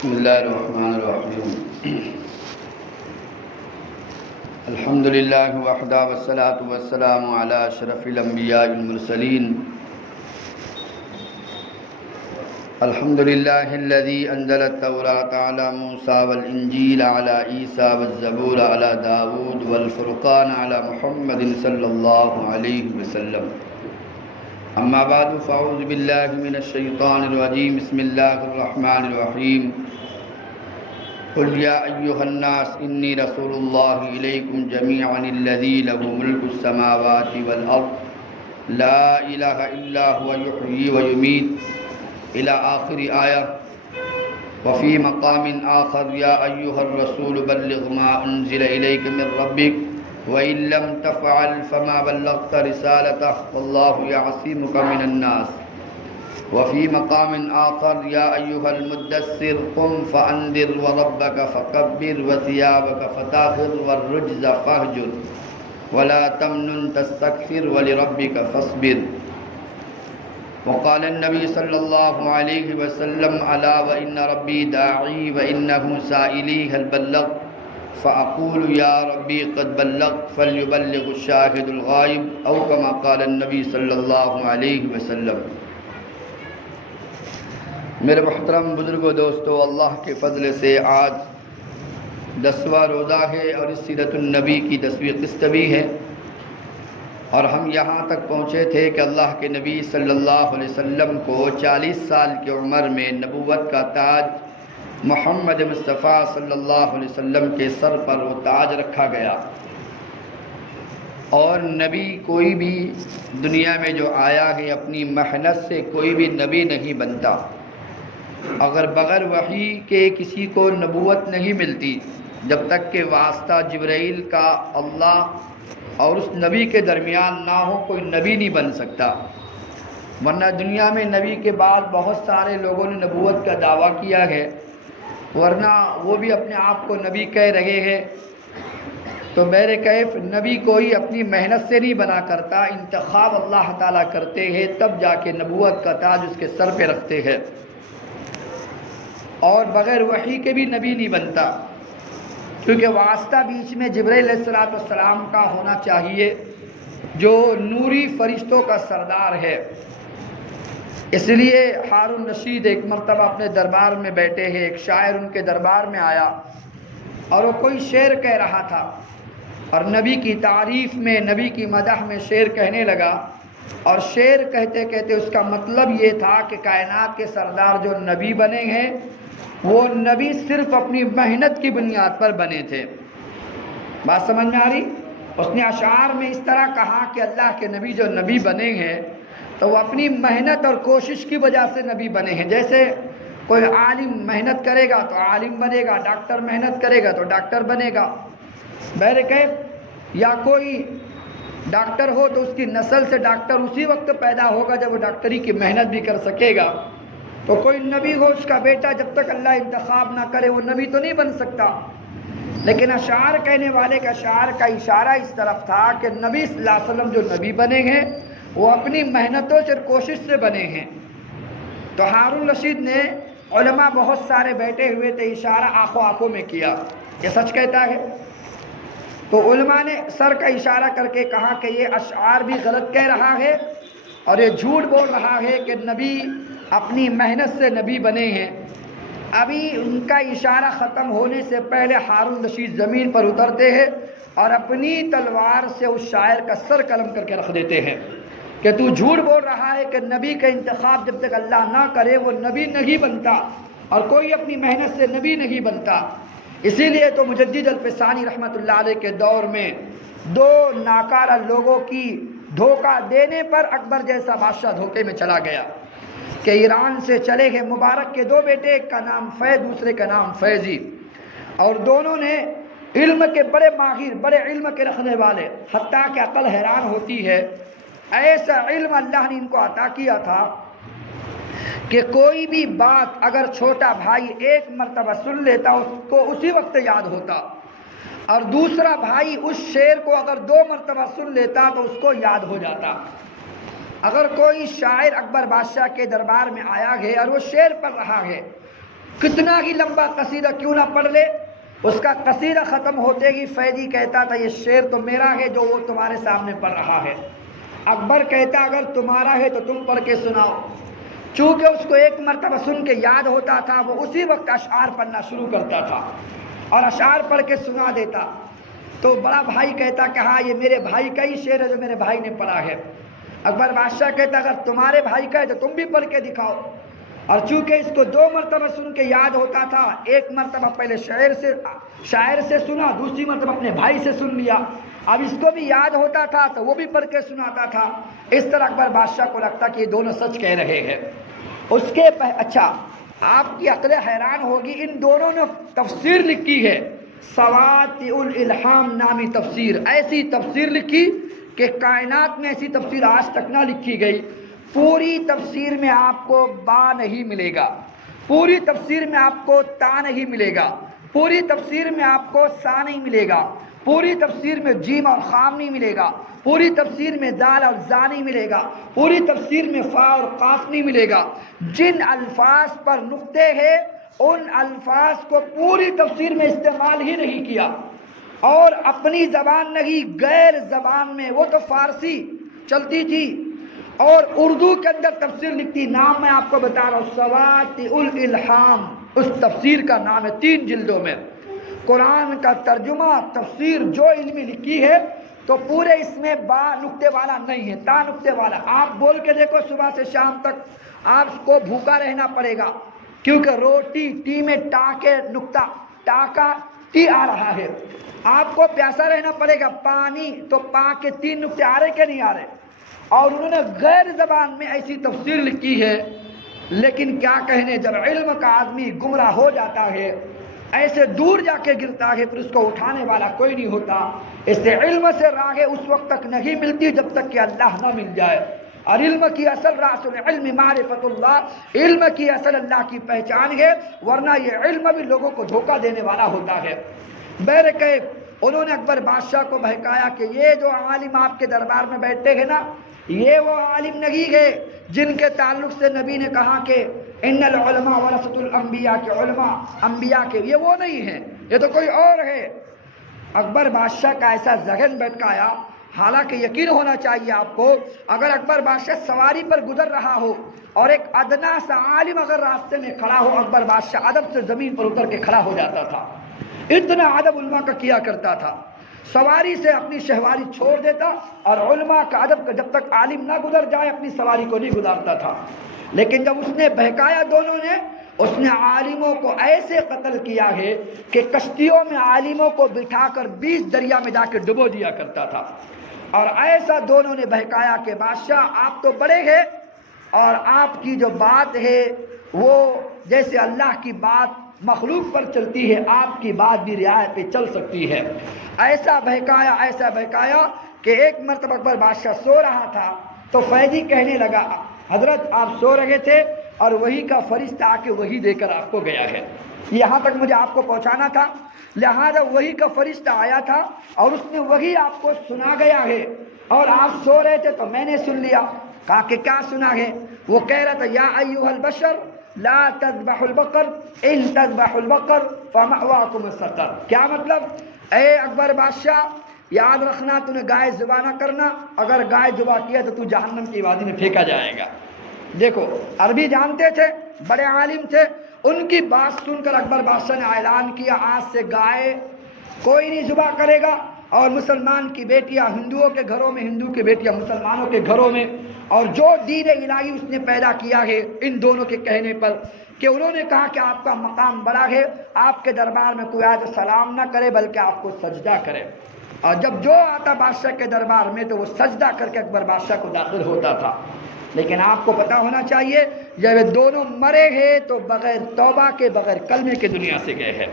بسم اللہ الرحمن الرحیم الحمد للہ وحدہ والصلاة والسلام علی اشرف الانبیاء والمرسلین الحمد للہ الذی انزل التوراۃ علی موسیٰ والانجیل علی عیسیٰ والزبور علی داود والفرقان علی محمد صلی اللہ علیہ وسلم اما بعد فاعوذ باللہ من الشیطان الرجیم بسم اللہ الرحمن الرحیم قل یا ایہا الناس انی رسول اللہ الیکم جمیعا الذی لہ ملک السماوات والارض لا الہ الا هو یحیی ویمیت الى آخر آیہ وفی مقام آخر یا ایہا الرسول بلغ ما انزل الیک من ربک وَإِن لَّمْ تَفْعَلْ فَمَا بَلَّغْتَ رِسَالَتَهُ وَاللَّهُ يَعْصِمُكَ مِنَ النَّاسِ وَفِي مَقَامٍ آخَرَ يَا أَيُّهَا الْمُدَّثِّرُ قُمْ فَأَنذِرْ وَرَبَّكَ فَكَبِّرْ وَثِيَابَكَ فَطَهِّرْ وَالرُّجْزَ فَاهْجُرْ وَلَا تَمْنُن تَسْتَكْثِرْ وَلِرَبِّكَ فَاصْبِرْ وقال النبي صلى الله عليه وسلم ألا وإن ربي داعي وإنه سائلي هل بلغت فأقول یا ربی قد بلغت فلیبلغ الشاہد الغائب او کما قال النبی صلی اللہ علیہ وسلم۔ میرے محترم بزرگوں دوستو، اللہ کے فضل سے آج 10واں روزہ ہے اور اس سیرت النبی کی 10ویں قسط بھی ہے، اور ہم یہاں تک پہنچے تھے کہ اللہ کے نبی صلی اللہ علیہ وسلم کو 40 سال کی عمر میں نبوت کا تاج محمد مصطفیٰ صلی اللہ علیہ وسلم کے سر پر وہ تاج رکھا گیا، اور نبی کوئی بھی دنیا میں جو آیا ہے اپنی محنت سے کوئی بھی نبی نہیں بنتا، اگر بغیر وحی کے کسی کو نبوت نہیں ملتی جب تک کہ واسطہ جبرائیل کا اللہ اور اس نبی کے درمیان نہ ہو، کوئی نبی نہیں بن سکتا۔ ورنہ دنیا میں نبی کے بعد بہت سارے لوگوں نے نبوت کا دعویٰ کیا ہے، ورنہ وہ بھی اپنے آپ کو نبی کہہ رہے ہیں، تو میرے کیف نبی کوئی اپنی محنت سے نہیں بنا کرتا، انتخاب اللہ تعالیٰ کرتے ہیں، تب جا کے نبوت کا تاج اس کے سر پہ رکھتے ہیں، اور بغیر وحی کے بھی نبی نہیں بنتا، کیونکہ واسطہ بیچ میں جبرائیل علیہ السلام کا ہونا چاہیے جو نوری فرشتوں کا سردار ہے۔ اس لیے ہارون رشید ایک مرتبہ اپنے دربار میں بیٹھے ہیں، ایک شاعر ان کے دربار میں آیا اور وہ کوئی شعر کہہ رہا تھا، اور نبی کی تعریف میں، نبی کی مدح میں شعر کہنے لگا، اور شعر کہتے کہتے اس کا مطلب یہ تھا کہ کائنات کے سردار جو نبی بنے ہیں وہ نبی صرف اپنی محنت کی بنیاد پر بنے تھے۔ بات سمجھ میں آ رہی؟ اس نے اشعار میں اس طرح کہا کہ اللہ کے نبی جو نبی بنے ہیں تو وہ اپنی محنت اور کوشش کی وجہ سے نبی بنے ہیں۔ جیسے کوئی عالم محنت کرے گا تو عالم بنے گا، ڈاکٹر محنت کرے گا تو ڈاکٹر بنے گا، بہرکیف یا کوئی ڈاکٹر ہو تو اس کی نسل سے ڈاکٹر اسی وقت پیدا ہوگا جب وہ ڈاکٹری کی محنت بھی کر سکے گا۔ تو کوئی نبی ہو، اس کا بیٹا جب تک اللہ انتخاب نہ کرے وہ نبی تو نہیں بن سکتا۔ لیکن اشعار کہنے والے کا اشعار کا اشارہ اس طرف تھا کہ نبی صلی اللہ علیہ وسلم جو نبی بنے ہیں وہ اپنی محنتوں سے کوشش سے بنے ہیں۔ تو ہارون رشید نے، علماء بہت سارے بیٹھے ہوئے تھے، اشارہ آنکھوں میں کیا، یہ سچ کہتا ہے؟ تو علماء نے سر کا اشارہ کر کے کہا کہ یہ اشعار بھی غلط کہہ رہا ہے اور یہ جھوٹ بول رہا ہے کہ نبی اپنی محنت سے نبی بنے ہیں۔ ابھی ان کا اشارہ ختم ہونے سے پہلے ہارون رشید زمین پر اترتے ہیں اور اپنی تلوار سے اس شاعر کا سر قلم کر کے رکھ دیتے ہیں کہ تو جھوٹ بول رہا ہے کہ نبی کا انتخاب جب تک اللہ نہ کرے وہ نبی نہیں بنتا، اور کوئی اپنی محنت سے نبی نہیں بنتا۔ اسی لیے تو مجدد الفسانی رحمۃ اللہ علیہ کے دور میں 2 ناکارہ لوگوں کی دھوکہ دینے پر اکبر جیسا بادشاہ دھوکے میں چلا گیا کہ ایران سے چلے گئے مبارک کے 2 بیٹے، ایک کا نام فیض دوسرے کا نام فیضی، اور دونوں نے علم کے بڑے ماہر، بڑے علم کے رکھنے والے، حتیٰ کہ عقل حیران ہوتی ہے، ایسا علم اللہ نے ان کو عطا کیا تھا کہ کوئی بھی بات اگر چھوٹا بھائی ایک مرتبہ سن لیتا اس کو اسی وقت یاد ہوتا، اور دوسرا بھائی اس شعر کو اگر 2 مرتبہ سن لیتا تو اس کو یاد ہو جاتا۔ اگر کوئی شاعر اکبر بادشاہ کے دربار میں آیا ہے اور وہ شعر پڑھ رہا ہے کتنا ہی لمبا قصیدہ کیوں نہ پڑھ لے، اس کا قصیدہ ختم ہوتے ہی فیضی کہتا تھا یہ شعر تو میرا ہے جو وہ تمہارے سامنے پڑھ رہا ہے۔ اکبر کہتا اگر تمہارا ہے تو تم پڑھ کے سناؤ۔ چونکہ اس کو ایک مرتبہ سن کے یاد ہوتا تھا، وہ اسی وقت اشعار پڑھنا شروع کرتا تھا اور اشعار پڑھ کے سنا دیتا۔ تو بڑا بھائی کہتا کہ ہاں یہ میرے بھائی کا ہی شعر ہے جو میرے بھائی نے پڑھا ہے۔ اکبر بادشاہ کہتا اگر تمہارے بھائی کا ہے تو تم بھی پڑھ کے دکھاؤ۔ اور چونکہ اس کو 2 مرتبہ سن کے یاد ہوتا تھا، ایک مرتبہ پہلے شاعر سے سنا، دوسری مرتبہ اپنے بھائی سے سن لیا، اب اس کو بھی یاد ہوتا تھا تو وہ بھی پڑھ کے سناتا تھا۔ اس طرح اکبر بادشاہ کو لگتا کہ یہ دونوں سچ کہہ رہے ہیں۔ اس کے اچھا آپ کی عقل حیران ہوگی، ان دونوں نے تفسیر لکھی ہے، سواطع الالہام نامی تفسیر، ایسی تفسیر لکھی کہ کائنات میں ایسی تفسیر آج تک نہ لکھی گئی۔ پوری تفسیر میں آپ کو با نہیں ملے گا، پوری تفسیر میں آپ کو تا نہیں ملے گا، پوری تفسیر میں آپ کو سا نہیں ملے گا، پوری تفسیر میں جیم اور خام نہیں ملے گا، پوری تفسیر میں دال اور زا نہیں ملے گا، پوری تفسیر میں فا اور قاف نہیں ملے گا۔ جن الفاظ پر نقطے ہیں ان الفاظ کو پوری تفسیر میں استعمال ہی نہیں کیا، اور اپنی زبان نہیں غیر زبان میں، وہ تو فارسی چلتی تھی اور اردو کے اندر تفسیر لکھتی۔ نام میں آپ کو بتا رہا ہوں، سواطع الالہام اس تفسیر کا نام ہے، 3 جلدوں میں۔ قرآن کا ترجمہ تفسیر جو علمی لکھی ہے تو پورے اس میں با نقطے والا نہیں ہے، تا نقطے والا۔ آپ بول کے دیکھو صبح سے شام تک آپ کو بھوکا رہنا پڑے گا، کیونکہ روٹی ٹی میں ٹا کے نقطہ، ٹا کا ٹی آ رہا ہے۔ آپ کو پیاسا رہنا پڑے گا، پانی تو پا کے 3 نقطے آ رہے کہ نہیں آ رہے؟ اور انہوں نے غیر زبان میں ایسی تفسیر لکھی ہے، لیکن کیا کہنے، جب علم کا آدمی گمراہ ہو جاتا ہے، ایسے دور جا کے گرتا ہے، پھر اس کو اٹھانے والا کوئی نہیں ہوتا۔ اس سے علم سے راہ اس وقت تک نہیں ملتی جب تک کہ اللہ نہ مل جائے، اور علم کی اصل راس العلم معرفت اللہ، علم کی اصل اللہ کی پہچان ہے، ورنہ یہ علم بھی لوگوں کو دھوکہ دینے والا ہوتا ہے۔ بہرکیف انہوں نے اکبر بادشاہ کو بہکایا کہ یہ جو عالم آپ کے دربار میں بیٹھتے ہیں نا، یہ وہ عالم نہیں ہے جن کے تعلق سے نبی نے کہا کہ ان العلماء ورثۃ الانبیاء، کے علماء انبیاء کے، یہ وہ نہیں ہے، یہ تو کوئی اور ہے۔ اکبر بادشاہ کا ایسا ذہن بھٹکایا، حالانکہ یقین ہونا چاہیے آپ کو، اگر اکبر بادشاہ سواری پر گزر رہا ہو اور ایک ادنا سا عالم اگر راستے میں کھڑا ہو، اکبر بادشاہ ادب سے زمین پر اتر کے کھڑا ہو جاتا تھا، اتنا ادب علماء کا کیا کرتا تھا۔ سواری سے اپنی شہواری چھوڑ دیتا اور علماء کا ادب کا جب تک عالم نہ گزر جائے اپنی سواری کو نہیں گزارتا تھا۔ لیکن جب اس نے بہکایا دونوں نے، اس نے عالموں کو ایسے قتل کیا ہے کہ کشتیوں میں عالموں کو بٹھا کر 20 دریا میں جا کے ڈبو دیا کرتا تھا۔ اور ایسا دونوں نے بہکایا کہ بادشاہ آپ تو بڑے ہیں اور آپ کی جو بات ہے وہ جیسے اللہ کی بات مخلوق پر چلتی ہے، آپ کی بات بھی رعایت پہ چل سکتی ہے۔ ایسا بہکایا کہ ایک مرتبہ اکبر بادشاہ سو رہا تھا تو فیضی کہنے لگا حضرت آپ سو رہے تھے اور وہی کا فرشتہ آ کے وہی دے کر آپ کو گیا ہے، یہاں تک مجھے آپ کو پہنچانا تھا، لہذا وہی کا فرشتہ آیا تھا اور اس نے وہی آپ کو سنا گیا ہے، اور آپ سو رہے تھے تو میں نے سن لیا۔ کہا کہ کیا سنا ہے؟ وہ کہہ رہا تھا یا ایھا البشر لا تذبحوا البقر ان تذبحوا البقر فمأواکم السقر۔ کیا مطلب؟ اے اکبر بادشاہ یاد رکھنا، تو نے گائے ذبح نہ کرنا، اگر گائے ذبح کیا تو جہنم کی وادی میں پھینکا جائے گا۔ دیکھو عربی جانتے تھے، بڑے عالم تھے، ان کی بات سن کر اکبر بادشاہ نے اعلان کیا آج سے گائے کوئی نہیں ذبح کرے گا، اور مسلمان کی بیٹیاں ہندوؤں کے گھروں میں، ہندو کی بیٹیاں مسلمانوں کے گھروں میں، اور جو دین الہی اس نے پیدا کیا ہے ان دونوں کے کہنے پر کہ انہوں نے کہا کہ آپ کا مقام بڑا ہے، آپ کے دربار میں کوئی آئے تو سلام نہ کرے بلکہ آپ کو سجدہ کرے، اور جب جو آتا بادشاہ کے دربار میں تو وہ سجدہ کر کے اکبر بادشاہ کو داخل ہوتا تھا۔ لیکن آپ کو پتا ہونا چاہیے جب یہ دونوں مرے ہیں تو بغیر توبہ کے، بغیر کلمے کے دنیا سے گئے ہیں،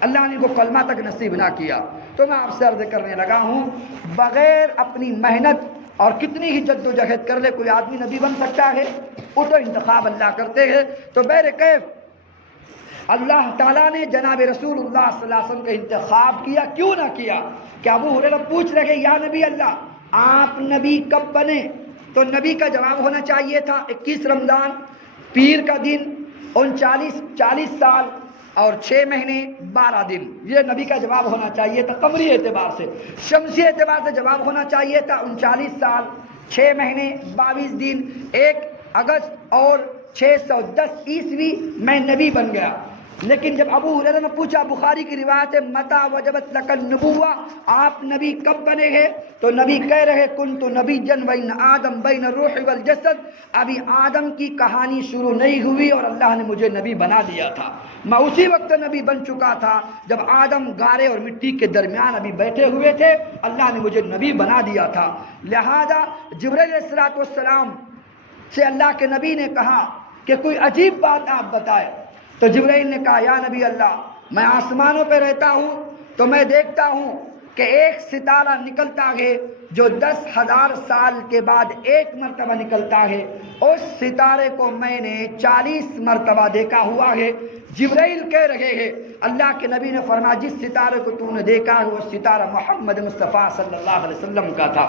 اللہ نے ان کو کلمہ تک نصیب نہ کیا۔ تو میں آپ سے عرض کرنے لگا ہوں، بغیر اپنی محنت اور کتنی ہی جد و جہد کر لے کوئی آدمی نبی بن سکتا ہے؟ وہ تو انتخاب اللہ کرتے ہیں۔ تو بہرکیف اللہ تعالیٰ نے جناب رسول اللہ صلی اللہ علیہ وسلم کا انتخاب کیا، کیوں نہ کیا؟ کہ ابو ہریرہ پوچھ رہے یا نبی اللہ آپ نبی کب بنے؟ تو نبی کا جواب ہونا چاہیے تھا 21 رمضان پیر کا دن 40 سال اور 6 مہینے 12 دن، یہ نبی کا جواب ہونا چاہیے تھا قمری اعتبار سے۔ شمسی اعتبار سے جواب ہونا چاہیے تھا 39 سال 6 مہینے 22 دن 1 اگست اور 610 عیسوی میں نبی بن گیا۔ لیکن جب ابو ہریرہ نے پوچھا، بخاری کی روایت ہے، متی وجبت لک النبوہ، آپ نبی کب بنے ہیں؟ تو نبی کہہ رہے کنت نبیا بین آدم بین الروح والجسد، ابھی آدم کی کہانی شروع نہیں ہوئی اور اللہ نے مجھے نبی بنا دیا تھا، میں اسی وقت نبی بن چکا تھا جب آدم گارے اور مٹی کے درمیان ابھی بیٹھے ہوئے تھے، اللہ نے مجھے نبی بنا دیا تھا۔ لہذا جبرائیل علیہ السلام سے اللہ کے نبی نے کہا کہ کوئی عجیب بات آپ بتائے، تو جبرائیل نے کہا یا نبی اللہ، میں آسمانوں پہ رہتا ہوں تو میں دیکھتا ہوں کہ ایک ستارہ نکلتا ہے جو 10,000 سال کے بعد ایک مرتبہ نکلتا ہے، اس ستارے کو میں نے 40 مرتبہ دیکھا ہوا ہے۔ جبرائیل کہہ رہے ہیں، اللہ کے نبی نے فرمایا جس ستارے کو تو نے دیکھا ہے وہ ستارہ محمد مصطفیٰ صلی اللہ علیہ وسلم کا تھا۔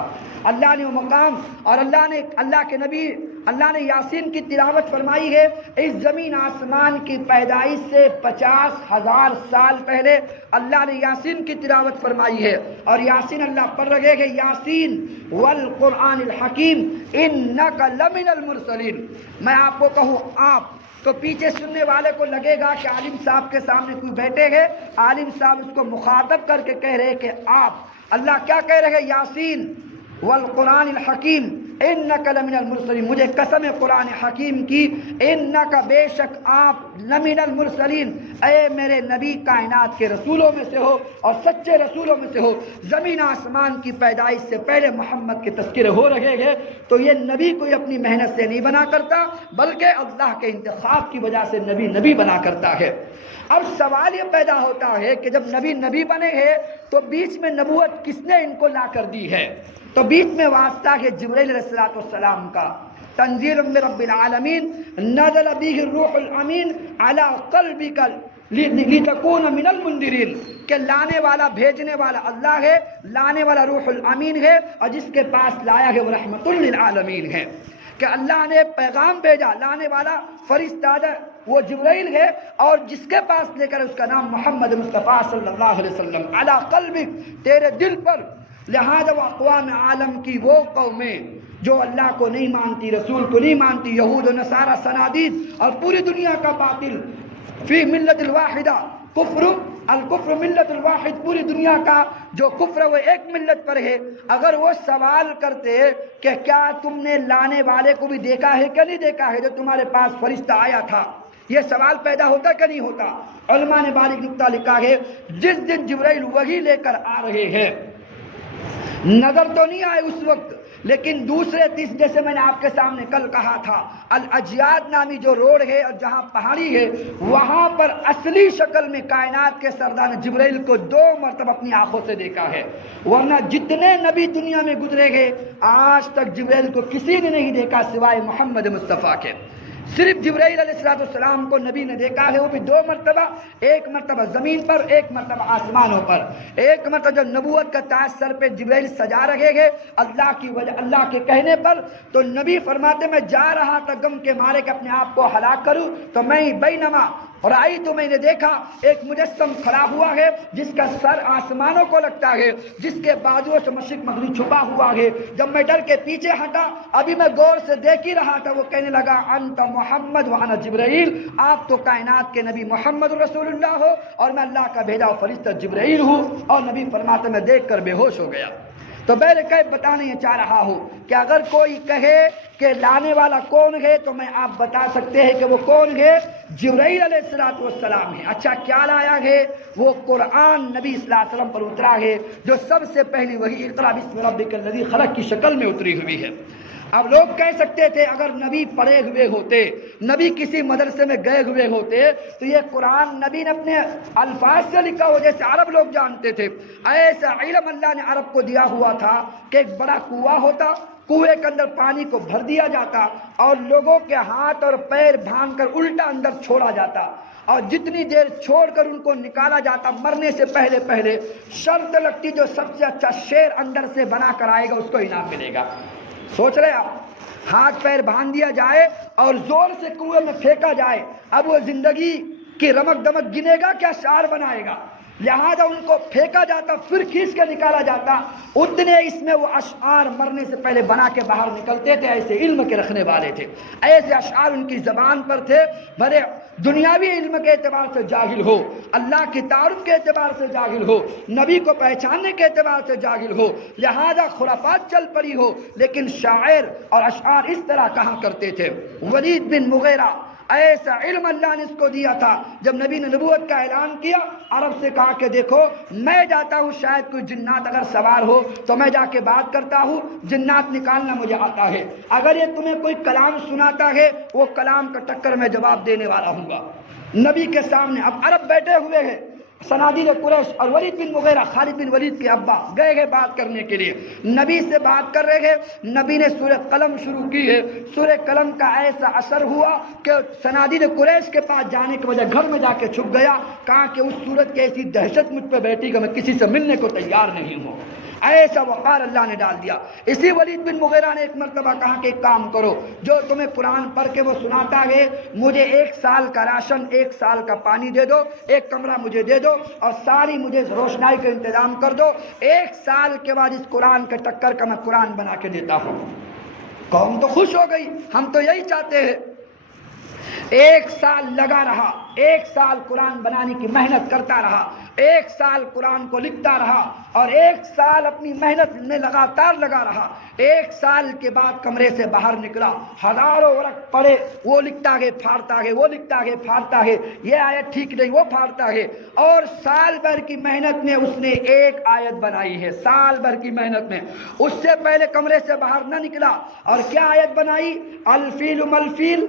اللہ نے وہ مقام اور اللہ نے یاسین کی تلاوت فرمائی ہے، اس زمین آسمان کی پیدائش سے 50,000 سال پہلے اللہ نے یاسین کی تلاوت فرمائی ہے، اور یاسین اللہ پڑھ رہے ہیں، یاسین والقرآن الحکیم انک لمن المرسلین۔ میں آپ کو کہوں آپ تو پیچھے سننے والے کو لگے گا کہ عالم صاحب کے سامنے کوئی بیٹھے ہیں، عالم صاحب اس کو مخاطب کر کے کہہ رہے کہ آپ، اللہ کیا کہہ رہے ہیں؟ یاسین والقرآن الحکیم انک لمن المرسلین، مجھے قسم ہے قرآن حکیم کی، انک بے شک آپ لمن المرسلین، اے میرے نبی کائنات کے رسولوں میں سے ہو اور سچے رسولوں میں سے ہو۔ زمین آسمان کی پیدائش سے پہلے محمد کے تذکرے ہو رہے ہیں، تو یہ نبی کوئی اپنی محنت سے نہیں بنا کرتا بلکہ اللہ کے انتخاب کی وجہ سے نبی بنا کرتا ہے۔ اب سوال یہ پیدا ہوتا ہے کہ جب نبی بنے ہیں تو بیچ میں نبوت کس نے ان کو لا کر دی ہے؟ تو بیچ میں واسطہ ہے جبرائیل علیہ السلام کا، تنزیل من رب العالمین نزل به الروح الامین علی قلبک لتکون من المنذرین، کہ لانے والا بھیجنے والا اللہ ہے، لانے والا روح الامین ہے، اور جس کے پاس لایا ہے وہ رحمت للعالمین ہے، کہ اللہ نے پیغام بھیجا، لانے والا فرشتہ وہ جبرائیل ہے، اور جس کے پاس لے کر اس کا نام محمد مصطفیٰ صلی اللہ علیہ وسلم، علی قلبک، تیرے دل پر۔ لہذا وہ اقوام عالم کی وہ قومیں جو اللہ کو نہیں مانتی، رسول کو نہیں مانتی، یہود و نصارہ صنادید اور پوری دنیا کا باطل، فی ملت الواحدہ الکفر ملت الواحد، پوری دنیا کا جو کفر ہے وہ ایک ملت پر ہے، اگر وہ سوال کرتے کہ کیا تم نے لانے والے کو بھی دیکھا ہے کہ نہیں دیکھا ہے جو تمہارے پاس فرشتہ آیا تھا، یہ سوال پیدا ہوتا کہ نہیں ہوتا؟ علماء نے باریک نقطہ لکھا ہے، جس دن جبرائیل وحی لے کر آ رہے ہیں، نظر تو نہیں آئے اس وقت، لیکن دوسرے تیسرے، جیسے میں نے آپ کے سامنے کل کہا تھا، الاجیاد نامی جو روڈ ہے اور جہاں پہاڑی ہے، وہاں پر اصلی شکل میں کائنات کے سردار نے جبرائیل کو 2 مرتبہ اپنی آنکھوں سے دیکھا ہے، ورنہ جتنے نبی دنیا میں گزرے گئے آج تک جبرائیل کو کسی نے نہیں دیکھا سوائے محمد مصطفیٰ کے۔ صرف جبرائیل علیہ السلام کو نبی نے دیکھا ہے، وہ بھی 2 مرتبہ، ایک مرتبہ زمین پر، ایک مرتبہ آسمانوں پر۔ ایک مرتبہ جو نبوت کا تاج سر پہ جبرائیل سجا رہے گے اللہ کی وجہ، اللہ کے کہنے پر، تو نبی فرماتے میں جا رہا تھا غم کے مارے کہ اپنے آپ کو ہلاک کروں، تو میں بینما اور آئی تو میں نے دیکھا ایک مجسم کھڑا ہوا ہے جس کا سر آسمانوں کو لگتا ہے، جس کے بازوؤں سے مشرق مغرب چھپا ہوا ہے۔ جب میں ڈر کے پیچھے ہٹا، ابھی میں غور سے دیکھ ہی رہا تھا، وہ کہنے لگا انت محمد وانا جبرائیل، آپ تو کائنات کے نبی محمد رسول اللہ ہو اور میں اللہ کا بھیجا فرشتہ جبرائیل ہوں۔ اور نبی فرماتے میں دیکھ کر بے ہوش ہو گیا۔ تو بہرکیف بتانے یہ چاہ رہا ہوں کہ اگر کوئی کہے کہ لانے والا کون ہے تو میں آپ بتا سکتے ہیں کہ وہ کون ہے، جبرائیل علیہ السلام ہے۔ اچھا کیا لایا ہے؟ وہ قرآن نبی صلی اللہ علیہ وسلم پر اترا ہے، جو سب سے پہلی وہی اقرا بسم ربک الذی خلق کی شکل میں اتری ہوئی ہے۔ اب لوگ کہہ سکتے تھے اگر نبی پڑھے ہوئے ہوتے، نبی کسی مدرسے میں گئے ہوئے ہوتے تو یہ قرآن نبی نے اپنے الفاظ سے لکھا ہو جیسے عرب لوگ جانتے تھے۔ ایسا علم اللہ نے عرب کو دیا ہوا تھا کہ ایک بڑا کنواں ہوتا، کنویں کے اندر پانی کو بھر دیا جاتا اور لوگوں کے ہاتھ اور پیر باندھ کر الٹا اندر چھوڑا جاتا، اور جتنی دیر چھوڑ کر ان کو نکالا جاتا مرنے سے پہلے شرط لگتی جو سب سے اچھا شیر اندر سے بنا کر آئے گا اس کو انعام ملے گا۔ سوچ رہے آپ ہاتھ پیر باندھ دیا جائے اور زور سے کنویں میں پھینکا جائے، اب وہ زندگی کی رمق دمک گنے گا کیا اشعار بنائے گا؟ لہذا ان کو پھینکا جاتا، پھر کھینچ کے نکالا جاتا، اتنے اس میں وہ اشعار مرنے سے پہلے بنا کے باہر نکلتے تھے۔ ایسے علم کے رکھنے والے تھے، ایسے اشعار ان کی زبان پر تھے۔ بڑے دنیاوی علم کے اعتبار سے جاہل ہو، اللہ کی تعارف کے اعتبار سے جاہل ہو، نبی کو پہچاننے کے اعتبار سے جاہل ہو، لہذا خرافات چل پڑی ہو، لیکن شاعر اور اشعار اس طرح کہا کرتے تھے۔ ولید بن مغیرہ، ایسا علم اللہ نے اس کو دیا تھا، جب نبی نے نبوت کا اعلان کیا، عرب سے کہا کہ دیکھو میں جاتا ہوں، شاید کوئی جنات اگر سوار ہو تو میں جا کے بات کرتا ہوں، جنات نکالنا مجھے آتا ہے، اگر یہ تمہیں کوئی کلام سناتا ہے وہ کلام کا ٹکر میں جواب دینے والا ہوں گا۔ نبی کے سامنے اب عرب بیٹھے ہوئے ہیں، صنادید قریش اور ولید بن مغیرہ، خالد بن ولید کے ابا گئے بات کرنے کے لیے، نبی سے بات کر رہے ہیں۔ نبی نے سورہ قلم شروع کی ہے، سورہ قلم کا ایسا اثر ہوا کہ صنادید قریش کے پاس جانے کے بجائے گھر میں جا کے چھپ گیا، کہا کہ اس صورت کی ایسی دہشت مجھ پہ بیٹھی کہ میں کسی سے ملنے کو تیار نہیں ہوں۔ ایسا وقار اللہ نے ڈال دیا۔ اسی ولید بن مغیرہ نے ایک مرتبہ کہا کہ ایک کام کرو، جو تمہیں قرآن پڑھ کے وہ سناتا ہے مجھے 1 سال کا راشن، 1 سال کا پانی دے دو، 1 کمرہ مجھے دے دو اور ساری مجھے روشنائی کا انتظام کر دو، 1 سال کے بعد اس قرآن کے ٹکر کا میں قرآن بنا کے دیتا ہوں۔ قوم تو خوش ہو گئی، ہم تو یہی چاہتے ہیں۔ 1 سال لگا رہا، 1 سال قرآن بنانے کی محنت کرتا رہا، 1 سال قرآن کو لکھتا رہا اور 1 سال اپنی محنت میں لگاتار لگا رہا۔ 1 سال کے بعد کمرے سے باہر نکلا، ہزاروں ورق پڑے، وہ لکھتا ہے پھاڑتا ہے، وہ لکھتا ہے پھاڑتا ہے، یہ آیت ٹھیک نہیں وہ پھاڑتا ہے، اور سال بھر کی محنت میں اس نے 1 آیت بنائی ہے، سال بھر کی محنت میں۔ اس سے پہلے کمرے سے باہر نہ نکلا، اور کیا آیت بنائی؟ الفیل ملفیل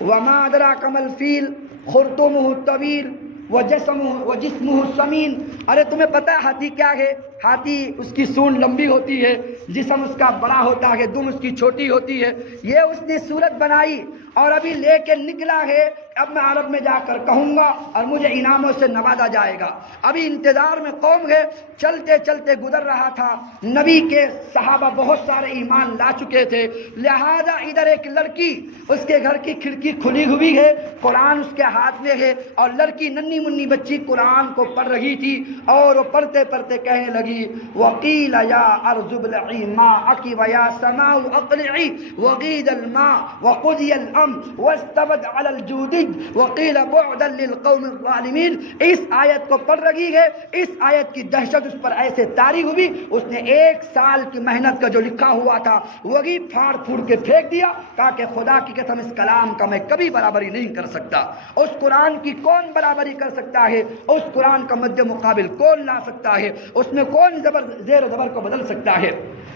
وما ادراک ما الفیل خرطومہ طویل وجسمہ سمین۔ ارے تمہیں پتہ ہے ہاتھی کیا ہے؟ ہاتھی اس کی سونڈ لمبی ہوتی ہے، جسم اس کا بڑا ہوتا ہے، دم اس کی چھوٹی ہوتی ہے۔ یہ اس نے صورت بنائی اور ابھی لے کے نکلا ہے، اب میں عرب میں جا کر کہوں گا اور مجھے انعاموں سے نوازا جائے گا۔ ابھی انتظار میں قوم ہے، چلتے چلتے گزر رہا تھا، نبی کے صحابہ بہت سارے ایمان لا چکے تھے، لہذا ادھر ایک لڑکی، اس کے گھر کی کھڑکی کھلی ہوئی ہے، قرآن اس کے ہاتھ میں ہے، اور لڑکی ننھی منی بچی قرآن کو پڑھ رہی تھی، اور وہ پڑھتے پڑھتے کہنے لگی وقیل یا ارض ابلعی ماءک ویا سماء اقلعی وغید الماء وقضی الامر واستوت علی الجودی وقیل بعدا للقوم الظالمین۔ اس آیت کو پڑھ رہی ہے، اس آیت کی دہشت اس پر ایسے طاری ہوئی، اس نے 1 سال کی محنت کا جو لکھا ہوا تھا وہی پھاڑ پھوڑ کے پھینک دیا، کہا کہ خدا کی قسم اس کلام کا میں کبھی برابری نہیں کر سکتا، اس قرآن کی کون برابری کر سکتا ہے، اس قرآن کا مد مقابل کون لا سکتا ہے، اس میں کون زیر و زبر کو بدل سکتا ہے۔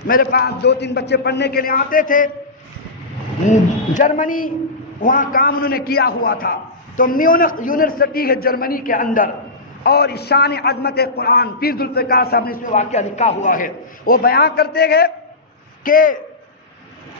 میرے پاس 2-3 بچے پڑھنے کے لیے آتے تھے، جرمنی وہاں کام انہوں نے کیا ہوا تھا، تو میونخ یونیورسٹی ہے جرمنی کے اندر، اور شان عظمت قرآن پیر ذوالفقار صاحب نے اس میں واقعہ لکھا ہوا ہے۔ وہ بیان کرتے ہیں کہ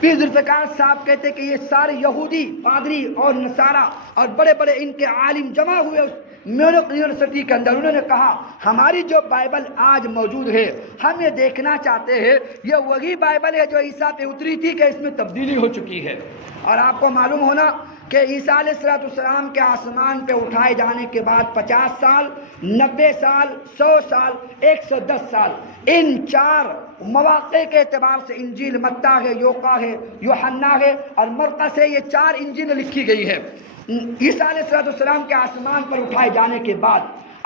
پیر ذوالفقار صاحب کہتے کہ یہ سارے یہودی پادری اور نصارہ اور بڑے بڑے ان کے عالم جمع ہوئے اس میونخ یونیورسٹی کے اندر، انہوں نے کہا ہماری جو بائبل آج موجود ہے ہم یہ دیکھنا چاہتے ہیں یہ وہی بائبل ہے جو عیسیٰ پہ اتری تھی کہ اس میں تبدیلی ہو چکی ہے۔ اور آپ کو معلوم ہونا کہ عیسیٰ علیہ السلام کے آسمان پہ اٹھائے جانے کے بعد 50 سال، 90 سال، 100 سال، 110 سال، ان 4 مواقع کے اعتبار سے انجیل متی ہے، لوقا ہے، یوحنا ہے اور مرقس ہے، یہ 4 انجیل لکھی گئی ہے۔ عیسیٰ علیہ السلام کے آسمان پر اٹھائے جانے کے بعد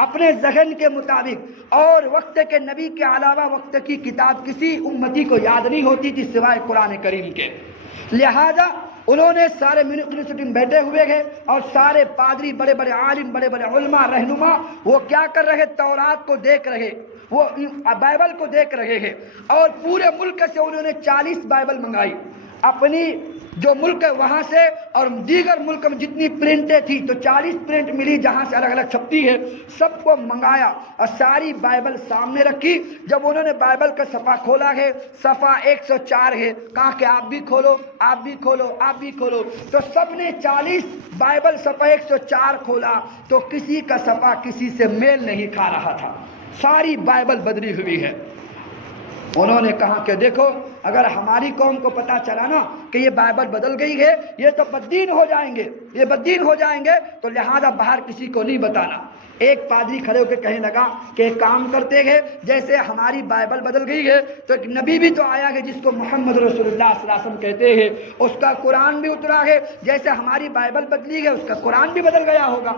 اپنے ذہن کے مطابق اور وقت کے نبی کے علاوہ وقت کی کتاب کسی امتی کو یاد نہیں ہوتی تھی سوائے قرآن کریم کے، لہذا انہوں نے سارے میونخ یونیورسٹی میں بیٹھے ہوئے ہیں اور سارے پادری، بڑے بڑے عالم، بڑے بڑے علماء، رہنما، وہ کیا کر رہے؟ تورات کو دیکھ رہے، وہ بائبل کو دیکھ رہے ہیں، اور پورے ملک سے انہوں نے 40 بائبل منگائی، اپنی جو ملک ہے وہاں سے اور دیگر ملک میں جتنی پرنٹیں تھی تو 40 پرنٹ ملی جہاں سے الگ الگ چھپتی ہے، سب کو منگایا اور ساری بائبل سامنے رکھی۔ جب انہوں نے بائبل کا صفحہ کھولا ہے، صفحہ 104 ہے، کہا کہ آپ بھی کھولو، آپ بھی کھولو، آپ بھی کھولو، تو سب نے 40 بائبل صفحہ 104 کھولا تو کسی کا صفحہ کسی سے میل نہیں کھا رہا تھا، ساری بائبل بدلی ہوئی ہے۔ انہوں نے کہا کہ دیکھو اگر ہماری قوم کو پتہ چلا نا کہ یہ بائبل بدل گئی ہے، یہ تو بددین ہو جائیں گے، یہ بددین ہو جائیں گے، تو لہذا باہر کسی کو نہیں بتانا۔ ایک پادری کھڑے ہو کے کہنے لگا کہ ایک کام کرتے ہیں، جیسے ہماری بائبل بدل گئی ہے تو ایک نبی بھی تو آیا ہے جس کو محمد رسول اللہ صلی اللہ علیہ وسلم کہتے ہیں، اس کا قرآن بھی اترا ہے، جیسے ہماری بائبل بدلی ہے اس کا قرآن بھی بدل گیا ہوگا۔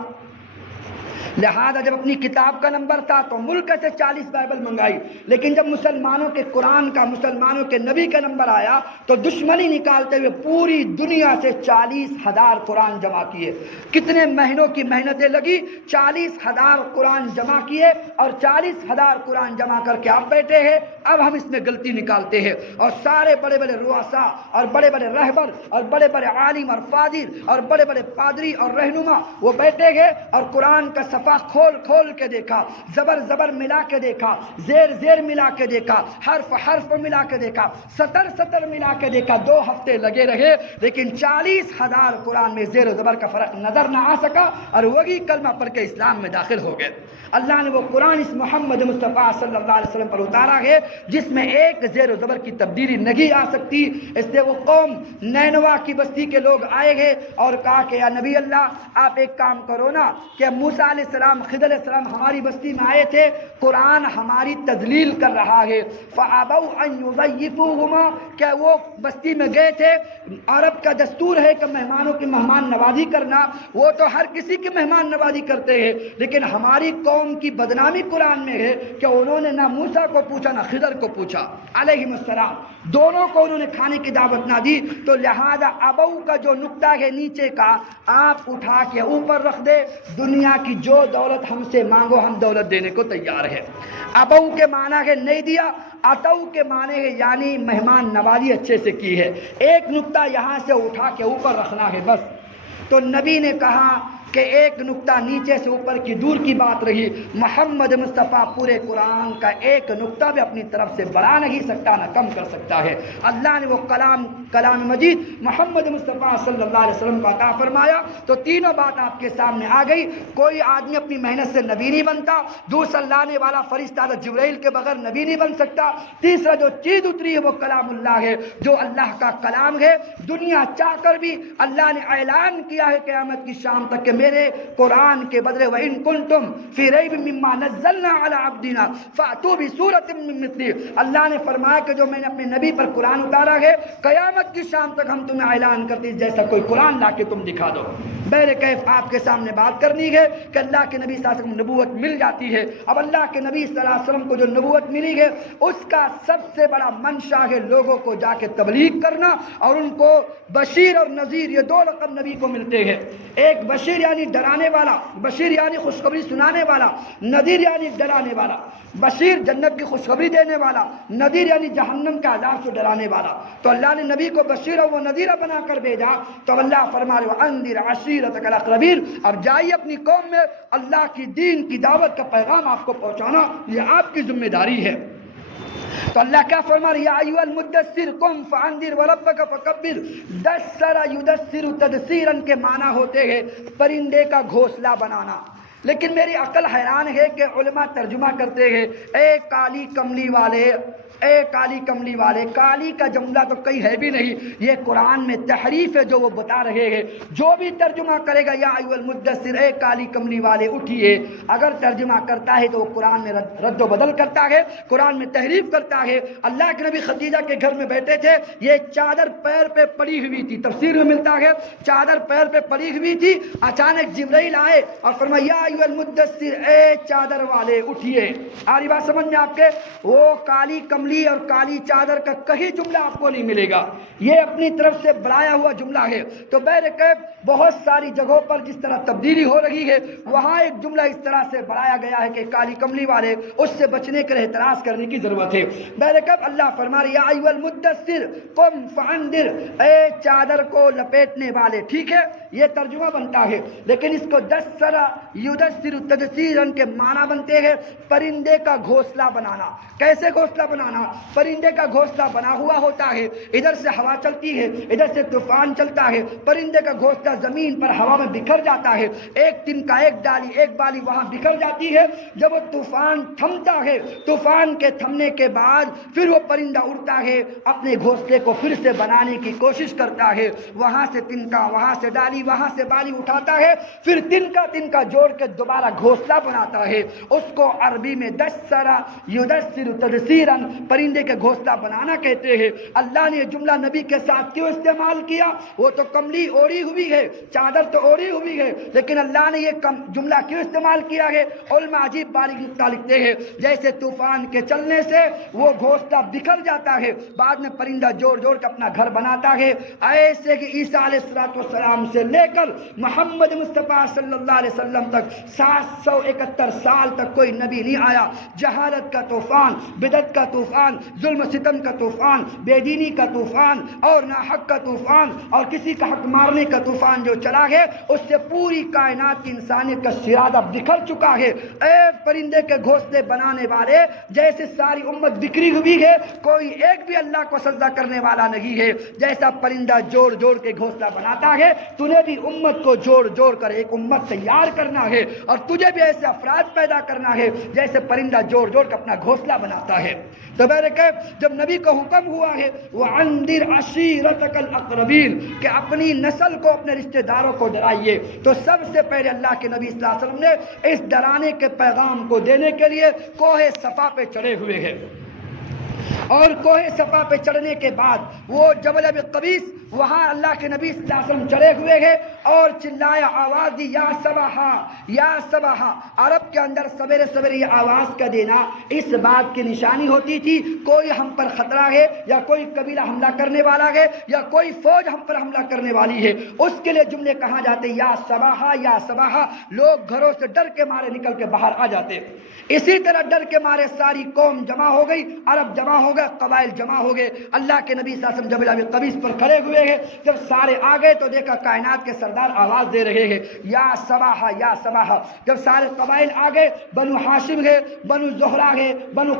لہذا جب اپنی کتاب کا نمبر تھا تو ملک سے 40 بائبل منگائی، لیکن جب مسلمانوں کے قرآن کا، مسلمانوں کے نبی کا نمبر آیا تو دشمنی نکالتے ہوئے پوری دنیا سے 40,000 قرآن جمع کیے۔ کتنے مہینوں کی محنتیں لگی، 40,000 قرآن جمع کیے، اور 40,000 قرآن جمع کر کے آپ بیٹھے ہیں، اب ہم اس میں غلطی نکالتے ہیں، اور سارے بڑے بڑے رؤساء اور بڑے بڑے رہبر اور بڑے بڑے عالم اور فاضل اور بڑے بڑے پادری اور رہنما وہ بیٹھے گئے اور قرآن کا صفحہ کھول کھول کے دیکھا، زبر زبر ملا کے دیکھا، زیر زیر ملا کے دیکھا، حرف حرف ملا کے دیکھا، سطر سطر ملا کے دیکھا۔ 2 ہفتے لگے رہے، لیکن 40,000 قرآن میں زیر و زبر کا فرق نظر نہ آ سکا، اور وہی کلمہ پڑھ کے اسلام میں داخل ہو گئے۔ اللہ نے وہ قرآن اس محمد مصطفیٰ صلی اللہ علیہ وسلم پر اتارا ہے جس میں ایک زیر و زبر کی تبدیلی نہیں آ سکتی۔ اس لیے وہ قوم نینوا کی بستی کے لوگ آئے گئے اور کہا کہ یا نبی اللہ، آپ ایک کام کرو نا کہ موسیٰ علیہ السلام، خضر علیہ السلام ہماری بستی میں آئے تھے، قرآن ہماری تذلیل کر رہا ہے۔ فَأَبَوْا أَن يُضَيِّفُوهُمَا، کہ وہ بستی میں گئے تھے، عرب کا دستور ہے کہ مہمانوں کی مہمان نوازی کرنا، وہ تو ہر کسی کی مہمان نوازی کرتے ہیں، لیکن ہماری قوم کی بدنامی قرآن میں ہے کہ انہوں نے نہ موسیٰ کو پوچھا نہ خضر کو پوچھا علیہم السلام، دونوں کو انہوں نے کھانے کی دعوت نہ دی۔ تو لہذا ابو کا جو نقطہ ہے نیچے کا، آپ اٹھا کے اوپر رکھ دے، دنیا کی جو دولت ہم سے مانگو ہم دولت دینے کو تیار ہے۔ ابو کے معنی ہے نہیں دیا، اتو کے معنی ہے یعنی مہمان نوازی اچھے سے کی ہے، ایک نقطہ یہاں سے اٹھا کے اوپر رکھنا ہے بس۔ تو نبی نے کہا کہ ایک نقطہ نیچے سے اوپر کی دور کی بات رہی، محمد مصطفیٰ پورے قرآن کا ایک نقطہ بھی اپنی طرف سے بڑھا نہیں سکتا نہ کم کر سکتا ہے۔ اللہ نے وہ کلام مجید محمد مصطفیٰ صلی اللہ علیہ وسلم کو عطا فرمایا، تو تینوں بات آپ کے سامنے آ گئی۔ کوئی آدمی اپنی محنت سے نبی نہیں بنتا، دوسرا لانے والا فرشتہ جبرائیل کے بغیر نبی نہیں بن سکتا، تیسرا جو چیز اتری ہے وہ کلام اللہ ہے، جو اللہ کا کلام ہے۔ دنیا چاہ کر بھی اللہ نے اعلان کیا ہے قیامت کی شام تک کہ میرے قرآن کے بدلے وَإِن كُنتُمْ فِي رَيْبٍ مِّمَّا نَزَّلْنَا عَلَىٰ عَبْدِنَا فَأْتُوا بِسُورَةٍ مِّن مِّثْلِهِ، اللہ نے فرمایا کہ جو میں نے اپنے نبی پر قرآن اتارا ہے، قیامت کی شام تک ہم تمہیں اعلان کرتے جیسا کوئی قرآن لا کے تم دکھا دو۔ بہر کیف آپ کے سامنے بات کرنی ہے کہ اللہ کے نبی صلی اللہ علیہ وسلم نبوت مل جاتی ہے۔ اب اللہ کے نبی صلی اللہ علیہ وسلم کو جو نبوت ملی ہے اس کا سب سے بڑا منشا ہے لوگوں کو جا کے تبلیغ کرنا، اور ان کو بشیر اور نذیر یہ 2 لقب نبی کو ملتے ہیں۔ ایک بشیر یعنی ڈرانے والا، بشیر یعنی خوشخبری سنانے والا، نذیر یعنی ڈرانے والا۔ بشیر جنت کی خوشخبری دینے والا، نذیر یعنی جہنم کے عذاب سے ڈرانے والا۔ تو اللہ نے نبی کو بشیر و نذیر بنا کر بھیجا، تو اللہ فرما رہے وَأَنذِرْ عَشِيرَتَكَ الْأَقْرَبِينَ، اب جائیے اپنی قوم میں اللہ کی دین کی دعوت کا پیغام آپ کو پہنچانا، یہ آپ کی ذمہ داری ہے۔ تو اللہ کیا فرما رہا ہے، یا ایھا المدثر قم فانذر وربک فکبر، دثر یدثر تدثیرا کے معنی ہوتے ہیں پرندے کا گھونسلہ بنانا۔ لیکن میری عقل حیران ہے کہ علماء ترجمہ کرتے ہیں اے کالی کملی والے، اے کالی کملی والے، کالی کا جملہ تو کہیں ہے بھی نہیں، یہ قرآن میں تحریف ہے جو وہ بتا رہے ہیں۔ جو بھی ترجمہ کرے گا یا ایھا المدثر، اے کالی کملی والے اٹھیے، اگر ترجمہ کرتا ہے تو وہ قرآن میں رد و بدل کرتا ہے، قرآن میں تحریف کرتا ہے۔ اللہ کے نبی خدیجہ کے گھر میں بیٹھے تھے، یہ چادر پیر پہ پڑی ہوئی تھی، تفسیر میں ملتا ہے چادر پیر پہ پڑی ہوئی تھی، اچانک جبرائیل آئے اور فرمایا یا ایھا المدثر، اے چادر والے اٹھیے۔ آ رہی بات سمجھ میں آپ کے؟ وہ کالی کملی اور کالی چادر کا کہیں جملہ آپ کو نہیں ملے گا، یہ اپنی طرف سے بڑھایا ہوا جملہ ہے۔ تو بہرکیف بہت ساری جگہوں پر جس طرح تبدیلی ہو رہی ہے، وہاں ایک جملہ اس طرح سے بڑھایا گیا ہے کہ کالی کملی والے، اس سے بچنے کے لیے احتراز کرنے کی ضرورت ہے۔ بہرکیف اللہ فرما رہا ہے یا ایھا المدثر قم فانذر، اے چادر کو لپیٹنے والے، ٹھیک ہے یہ ترجمہ بنتا ہے، لیکن اس کو دثر یدثر تدثیرا کے معنی بنتے ہیں پرندے کا گھونسلہ بنانا۔ کیسے گھونسلہ بنانا؟ پرندے کا گھونسلہ بنا ہوا ہوتا ہے، ادھر سے ہوا چلتی ہے، ادھر سے طوفان چلتا ہے، پرندے کا گھونسلہ زمین پر ہوا میں بکھر جاتا ہے، ایک تنکا، ایک ڈالی، ایک بالی وہاں بکھر جاتی ہے۔ جب وہ طوفان تھمتا ہے، طوفان کے تھمنے کے بعد پھر وہ پرندہ اڑتا ہے، اپنے گھونسلے کو پھر سے بنانے کی کوشش کرتا ہے، وہاں سے تنکا، وہاں سے ڈالی، وہاں سے بالی اٹھاتا ہے، پھر تنکا جوڑ کے دوبارہ گھونسلہ بناتا ہے۔ اس کو عربی میں دثر یدثر تدثیرا، پرندے کے گھونسلہ بنانا کہتے ہیں۔ اللہ نے یہ جملہ نبی کے ساتھ کیوں استعمال کیا؟ وہ تو کملی اوڑھی ہوئی ہے، چادر تو اوڑھی ہوئی ہے، لیکن اللہ نے یہ جملہ کیوں استعمال کیا ہے؟ علماء عجیب باریک نکتہ لکھتے ہیں، جیسے طوفان کے چلنے سے وہ گھونسلہ بکھر جاتا ہے، بعد میں پرندہ جوڑ جوڑ کے اپنا گھر بناتا ہے، ایسے کہ عیسیٰ علیہ السلام سے لے کر محمد مصطفیٰ صلی اللہ علیہ وسلم تک 771 سال تک کوئی نبی نہیں آیا، جہالت کا طوفان، بدعت کا طوفان، ظلم و ستم کا طوفان، بے دینی کا طوفان اور ناحق کا طوفان اور کسی کا حق مارنے کا طوفان جو چلا ہے، اس سے پوری کائنات کی انسانیت کا سرادہ بکھر چکا ہے۔ اے پرندے کے گھونسلے بنانے والے، جیسے ساری امت بکھری ہوئی ہے، کوئی ایک بھی اللہ کو سجدہ کرنے والا نہیں ہے، جیسا پرندہ جوڑ جوڑ کے گھونسلہ بناتا ہے، تجھے بھی امت کو جوڑ جوڑ کر ایک امت تیار کرنا ہے، اور تجھے بھی ایسے افراد پیدا کرنا ہے جیسے پرندہ جوڑ جوڑ کے اپنا گھونسلہ بناتا ہے۔ تو جب نبی کو حکم ہوا ہے وَأَنذِرْ عَشِيرَتَكَ الْأَقْرَبِينَ کہ اپنی نسل کو، اپنے رشتہ داروں کو ڈرائیے، تو سب سے پہلے اللہ کے نبی صلی اللہ علیہ وسلم نے اس ڈرانے کے پیغام کو دینے کے لیے کوہ صفا پہ چڑھے ہوئے ہیں، اور کوہ صفا پہ چڑھنے کے بعد وہ جبل ابی قبیس، وہاں اللہ کے نبی صلی اللہ علیہ وسلم چڑھے ہوئے ہیں اور چلایا، آواز دی، یا صباحا یا صباحا۔ عرب کے اندر سویرے سویرے یہ آواز کا دینا اس بات کی نشانی ہوتی تھی کوئی ہم پر خطرہ ہے، یا کوئی قبیلہ حملہ کرنے والا ہے، یا کوئی فوج ہم پر حملہ کرنے والی ہے، اس کے لیے جملے کہا جاتے یا صباحا یا صباحا، لوگ گھروں سے ڈر کے مارے نکل کے باہر آ جاتے۔ اسی طرح ڈر کے مارے ساری قوم جمع ہو گئی، عرب جمع ہو گئے، قبائل جمع ہو گئے، اللہ کے نبی صلی اللہ علیہ وسلم جبل ابی قبیس پر کھڑے ہوئے ہیں۔ جب سارے آ گئے تو دیکھا کائنات کے سردار آواز دے رہے ہیں یا صباحا یا صباحا۔ جب سارے قبائل آ گئے، بنو ہاشم ہے، بنو زہرہ ہے، بنو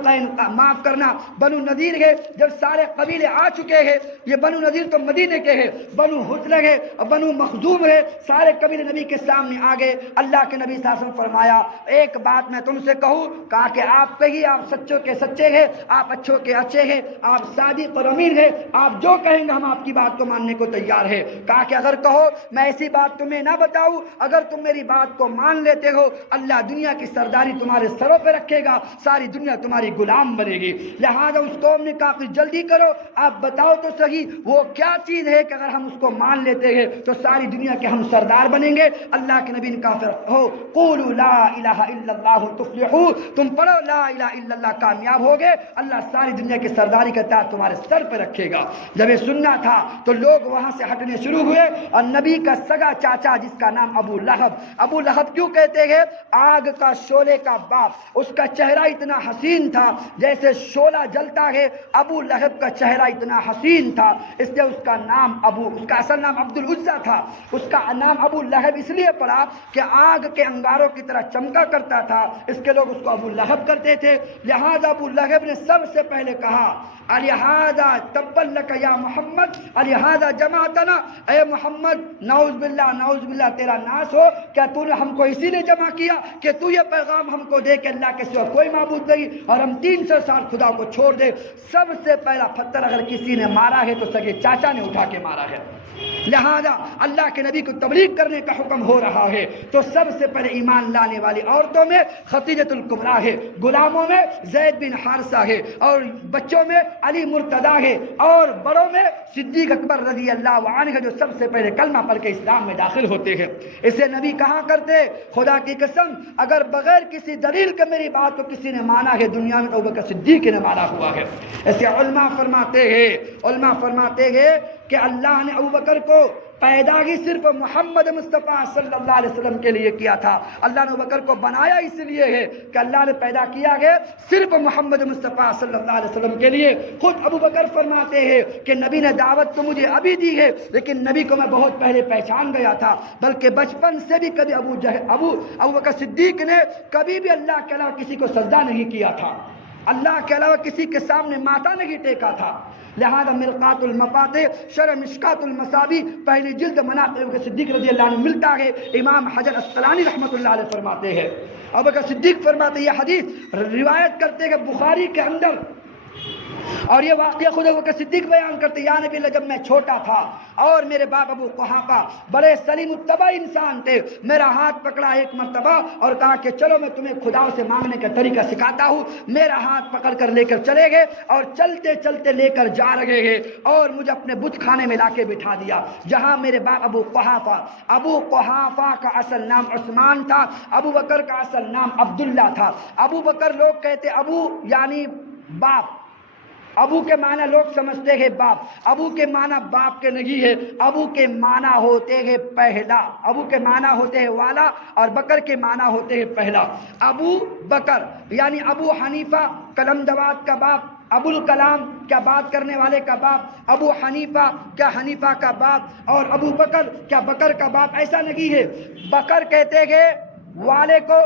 معاف کرنا بنو نذیر ہے، جب سارے قبیلے آ چکے ہیں، یہ بنو نذیر تو مدینے کے ہیں، بنو حذلہ ہے اور بنو مخزوم ہے، سارے قبیلے نبی کے سامنے آ گئے۔ اللہ کے نبی صلی اللہ علیہ وسلم فرمایا ایک بات میں تم سے کہوں، کہا کہ آپ کہیے، آپ سچوں کے سچے ہیں، آپ اچھوں کے اچھے ہیں، آپ صادق اور امین ہیں، آپ جو کہیں گے ہم آپ کی بات کو ماننے کو تیار ہے۔ کہا کہ اگر کہو میں ایسی بات تمہیں نہ بتاؤں، اگر تم میری بات کو مان لیتے ہو، اللہ دنیا کی سرداری تمہارے سروں پہ رکھے گا، ساری دنیا تمہاری غلام بنے گی۔ لہذا اس قوم نے کہا کہ جلدی کرو، آپ بتاؤ تو صحیح وہ کیا چیز ہے کہ اگر ہم اس کو مان لیتے ہیں تو ساری دنیا کے ہم سردار بنیں گے۔ اللہ کے نبی نے کہا پھر ہو قولوا لا الہ الا اللہ تفلحوا، تم پڑھو لا الہ الا اللہ، کامیاب ہوگے، اللہ ساری دنیا کی سرداری کا تاج تمہارے سر پہ رکھے گا۔ جب یہ سننا تھا تو لوگ وہاں سے ہٹنے شروع ہوئے، اور نبی کا سگا چاچا جس کا نام ابو لہب کیوں کہتے ہیں؟ آگ کا شعلے کا باپ، اس کا چہرہ اتنا حسین تھا جیسے شعلہ جلتا ہے، ابو لہب کا چہرہ اتنا حسین تھا، اس لیے اس کا نام اس کا اصل نام عبد العزیٰ تھا، اس کا نام ابو لہب اس لیے پڑا کہ آگ کے انگاروں کی طرح چمکا کرتا تھا، اس کے لوگ اس کو ابو لہب کرتے تھے۔ لہذا ابو لہب نے سب سے پہلے کہا الہذا تبت لک یا محمد الہذا جمعتنا، اے محمد نعوذ باللہ تیرا ناس ہو، کیا تو نے ہم کو اسی لیے جمع کیا کہ تو یہ پیغام ہم کو دے کہ اللہ کے سوا کوئی معبود نہیں اور ہم 300 سال خدا کو چھوڑ دے۔ سب سے پہلا پتھر اگر کسی نے مارا ہے تو سگے چاچا نے اٹھا کے مارا ہے۔ لہذا اللہ کے نبی کو تبلیغ کرنے کا حکم ہو رہا ہے تو سب سے پہلے ایمان لانے والی عورتوں میں خدیجۃ الکبریٰ ہے، غلاموں میں زید بن حارثہ ہے، اور بچوں میں علی مرتضیٰ ہے، اور بڑوں میں صدیق اکبر رضی اللہ عنہ ہے، جو سب سے پہلے کلمہ پڑھ کے اسلام میں داخل ہوتے ہیں۔ اسے نبی کہا کرتے خدا کی قسم اگر بغیر کسی دلیل کے میری بات کو کسی نے مانا ہے دنیا میں تو ابوبکر صدیق نے مانا ہوا ہے۔ ایسے علماء فرماتے ہیں کہ اللہ نے ابوبکر کو پیدا ہی صرف محمد مصطفیٰ صلی اللہ علیہ وسلم کے لیے کیا تھا۔ اللہ نے ابوبکر کو بنایا اس لیے ہے کہ اللہ نے پیدا کیا ہے صرف محمد مصطفیٰ صلی اللہ علیہ وسلم کے لیے۔ خود ابوبکر فرماتے ہیں کہ نبی نے دعوت تو مجھے ابھی دی ہے، لیکن نبی کو میں بہت پہلے پہچان گیا تھا، بلکہ بچپن سے بھی کبھی ابوبکر صدیق نے کبھی بھی اللہ کے علاوہ کسی کو سجدہ نہیں کیا تھا، اللہ کے علاوہ کسی کے سامنے ماتھا نہیں ٹیکا تھا۔ لہذا مرقات المفاتح شرح مشکات المصابیح پہلی جلد مناقب ابوبکر صدیق رضی اللہ عنہ ملتا ہے۔ امام حجر اسقلانی رحمۃ اللہ علیہ فرماتے ہیں، ابوبکر صدیق فرماتے ہیں، یہ حدیث روایت کرتے ہیں بخاری کے اندر، اور یہ واقعہ خود ابوبکر صدیق بیان کرتے، یا نبی اللہ جب میں چھوٹا تھا اور میرے باپ ابو قحافہ بڑے سلیم الطبع انسان تھے، میرا ہاتھ پکڑا ایک مرتبہ اور کہا کہ چلو میں تمہیں خدا سے مانگنے کا طریقہ سکھاتا ہوں۔ میرا ہاتھ پکڑ کر لے کر چلے گئے اور چلتے چلتے لے کر جا رہے ہیں اور مجھے اپنے بت خانے میں لا کے بٹھا دیا، جہاں میرے باپ ابو قحافہ کا اصل نام عثمان تھا، ابو بکر کا اصل نام عبداللہ تھا۔ ابو بکر لوگ کہتے ابو یعنی باپ، ابو کے معنی لوگ سمجھتے ہیں باپ، ابو کے معنی باپ کے نہیں ہے، ابو کے معنی ہوتے ہیں پہلا، ابو کے معنی ہوتے ہیں والا اور بکر کے معنی ہوتے ہیں پہلا۔ ابو بکر یعنی ابو حنیفہ قلم دوات کا باپ، ابو الکلام کیا بات کرنے والے کا باپ، ابو حنیفہ کیا حنیفہ کا باپ، اور ابو بکر کیا بکر کا باپ، ایسا نہیں ہے۔ بکر کہتے ہیں والے کو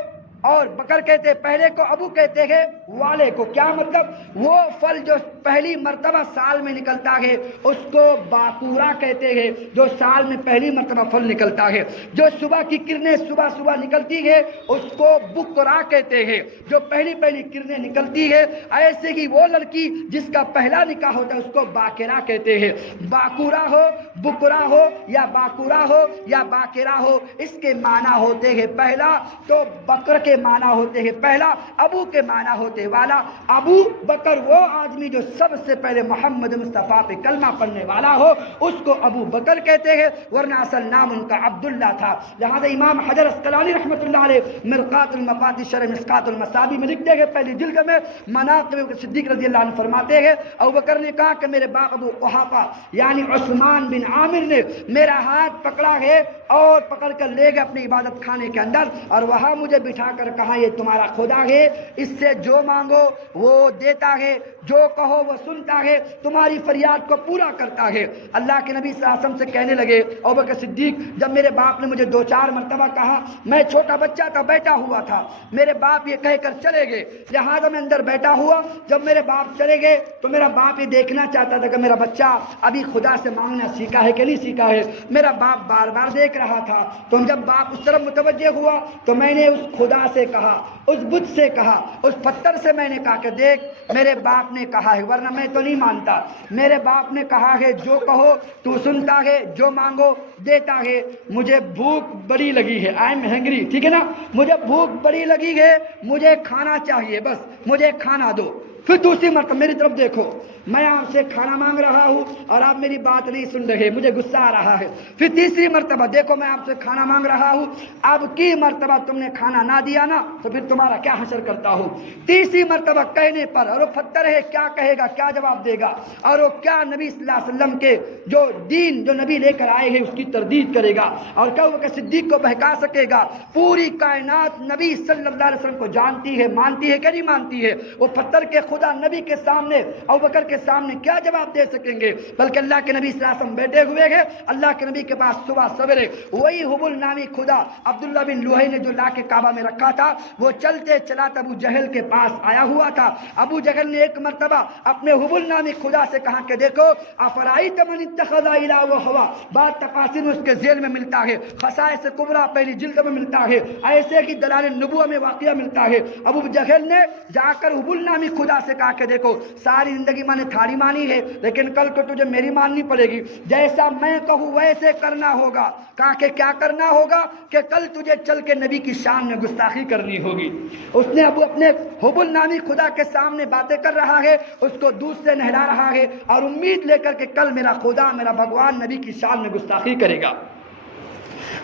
اور بکر کہتے ہیں پہلے کو، ابو کہتے ہیں والے کو۔ کیا مطلب؟ وہ پھل جو پہلی مرتبہ سال میں نکلتا ہے اس کو باکورہ کہتے ہیں، جو سال میں پہلی مرتبہ پھل نکلتا ہے۔ جو صبح کی کرنیں صبح نکلتی ہے اس کو بکرا کہتے ہیں، جو پہلی کرنیں نکلتی ہے۔ ایسے ہی وہ لڑکی جس کا پہلا نکاح ہوتا ہے اس کو باکرہ کہتے ہیں۔ باکورہ ہو، بکرا ہو یا باکورہ ہو یا باکرہ ہو، اس کے معنی ہوتے ہیں پہلا، تو بکر کے معنی ہوتے ہیں پہلا، ابو کے معنی ہوتے والا۔ ابو بکر وہ آدمی جو سب سے پہلے محمد مصطفیٰ پہ کلمہ پڑھنے والا ہو اس کو ابو بکر کہتے ہیں، ورنہ اصل نام ان کا عبداللہ تھا۔ لہذا امام حجر اسقلانی رحمۃ اللہ علیہ مرقات المفاتح شرح مشکات المصابیح میں لکھتے ہیں پہلی جلد میں مناقب ابوبکر صدیق رضی اللہ عنہ فرماتے ہیں، ابوبکر نے کہا کہ میرے باپ ابو قحافہ یعنی عثمان بن عامر نے میرا ہاتھ پکڑا ہے اور پکڑ کر لے گئے اپنے عبادت خانے کے اندر، اور وہاں مجھے بٹھا کر کہا یہ تمہارا خدا ہے، اس سے جو مانگو وہ دیتا ہے، جو کہو وہ سنتا ہے، تمہاری فریاد کو پورا کرتا ہے۔ اللہ کے نبی صلی اللہ علیہ وسلم سے کہنے لگے، ابوبکر صدیق جب میرے باپ نے مجھے 2-4 مرتبہ کہا، میں چھوٹا بچہ تھا، بیٹھا ہوا تھا، میرے باپ یہ کہہ کر چلے گئے، لہذا میں اندر بیٹھا ہوا۔ جب میرے باپ چلے گئے تو میرا باپ یہ دیکھنا چاہتا تھا کہ میرا بچہ ابھی خدا سے مانگنا سیکھا ہے کہ نہیں سیکھا ہے۔ میرا باپ بار بار دیکھ رہا تھا، تو جب باپ اس طرف متوجہ ہوا تو میں نے اس خدا سے کہا، اس بت سے کہا، اس پتھر سے میں نے کہا کہ دیکھ میرے باپ نے کہا ہے، ورنہ میں تو نہیں مانتا، میرے باپ نے کہا ہے جو کہو تو سنتا ہے، جو مانگو دیتا ہے، مجھے بھوک بڑی لگی ہے، آئی ایم ہنگری، ٹھیک ہے نا، مجھے بھوک بڑی لگی ہے، مجھے کھانا چاہیے، بس مجھے کھانا دو۔ پھر دوسری مرتبہ میری طرف دیکھو، میں آپ سے کھانا مانگ رہا ہوں اور آپ میری بات نہیں سن رہے، مجھے غصہ آ رہا ہے۔ پھر تیسری مرتبہ دیکھو میں آپ سے کھانا مانگ رہا ہوں، اب کی مرتبہ تم نے کھانا نہ دیا نا تو پھر تمہارا کیا حشر کرتا ہوں۔ تیسری مرتبہ کہنے پر، اور وہ پتھر ہے کیا کہے گا، کیا جواب دے گا، اور وہ کیا نبی صلی اللہ علیہ وسلم کے جو دین جو نبی لے کر آئے ہیں اس کی تردید کرے گا، اور کیا وہ صدیق کو بہکا سکے گا۔ پوری کائنات نبی صلی اللہ علیہ وسلم کو جانتی ہے، مانتی ہے کہ نہیں مانتی ہے۔ وہ پتھر کے خدا نبی کے سامنے، ابوبکر کے سامنے کیا جواب دے سکیں گے، بلکہ اللہ کے نبی صلی اللہ علیہ وسلم بیٹھے ہوئے ہیں، اللہ کے نبی کے پاس صبح سویرے وہی حبل نامی خدا عبداللہ بن لوہی نے جو لا کے کعبہ میں رکھا تھا، وہ چلتے چلاتا ابو جہل کے پاس آیا ہوا تھا۔ ابو جہل نے ایک مرتبہ اپنے حبل نامی خدا سے کہا کہ دیکھو افرائیت من اتخذ الہہ ہوا، بعض تفاسیر میں اس کے ذیل میں ملتا ہے، خصائص کبریٰ پہلی جلد میں ملتا ہے، ایسے ہی دلائل النبوہ میں واقعہ ملتا ہے۔ ابو جہل نے جا کر حبل نامی خدا سے کہا کہ دیکھو ساری زندگی میں نے تھاری مانی ہے لیکن کل کو تجھے میری ماننی پڑے گی، جیسا میں کہوں ویسے کرنا ہوگا۔ کہا کہ کیا کرنا ہوگا؟ کہ کل تجھے چل کے نبی کی شان میں گستاخی کرنی ہوگی۔ اس نے اب اپنے حبل نامی خدا کے سامنے باتیں کر رہا ہے، اس کو دودھ سے نہلا رہا ہے اور امید لے کر کہ کل میرا خدا میرا بھگوان نبی کی شان میں گستاخی کرے گا۔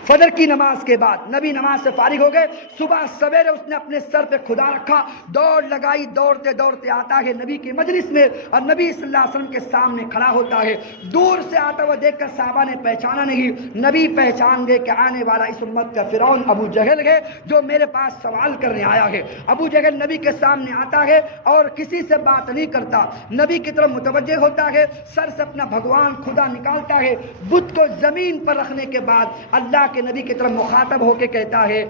فجر کی نماز کے بعد نبی نماز سے فارغ ہو گئے، صبح سویرے اس نے اپنے سر پہ خدا رکھا، دوڑ لگائی، دوڑتے دوڑتے آتا ہے نبی کی مجلس میں اور نبی صلی اللہ علیہ وسلم کے سامنے کھڑا ہوتا ہے۔ دور سے آتا ہوا دیکھ کر صحابہ نے پہچانا نہیں، نبی پہچان گئے کہ آنے والا اس امت کا فرعون ابو جہل ہے جو میرے پاس سوال کرنے آیا ہے۔ ابو جہل نبی کے سامنے آتا ہے اور کسی سے بات نہیں کرتا، نبی کی طرف متوجہ ہوتا ہے، سر سے اپنا بھگوان خدا نکالتا ہے، بت کو زمین پر رکھنے کے بعد اللہ کے نبی کی طرف مخاطب ہو کے کہتا ہے،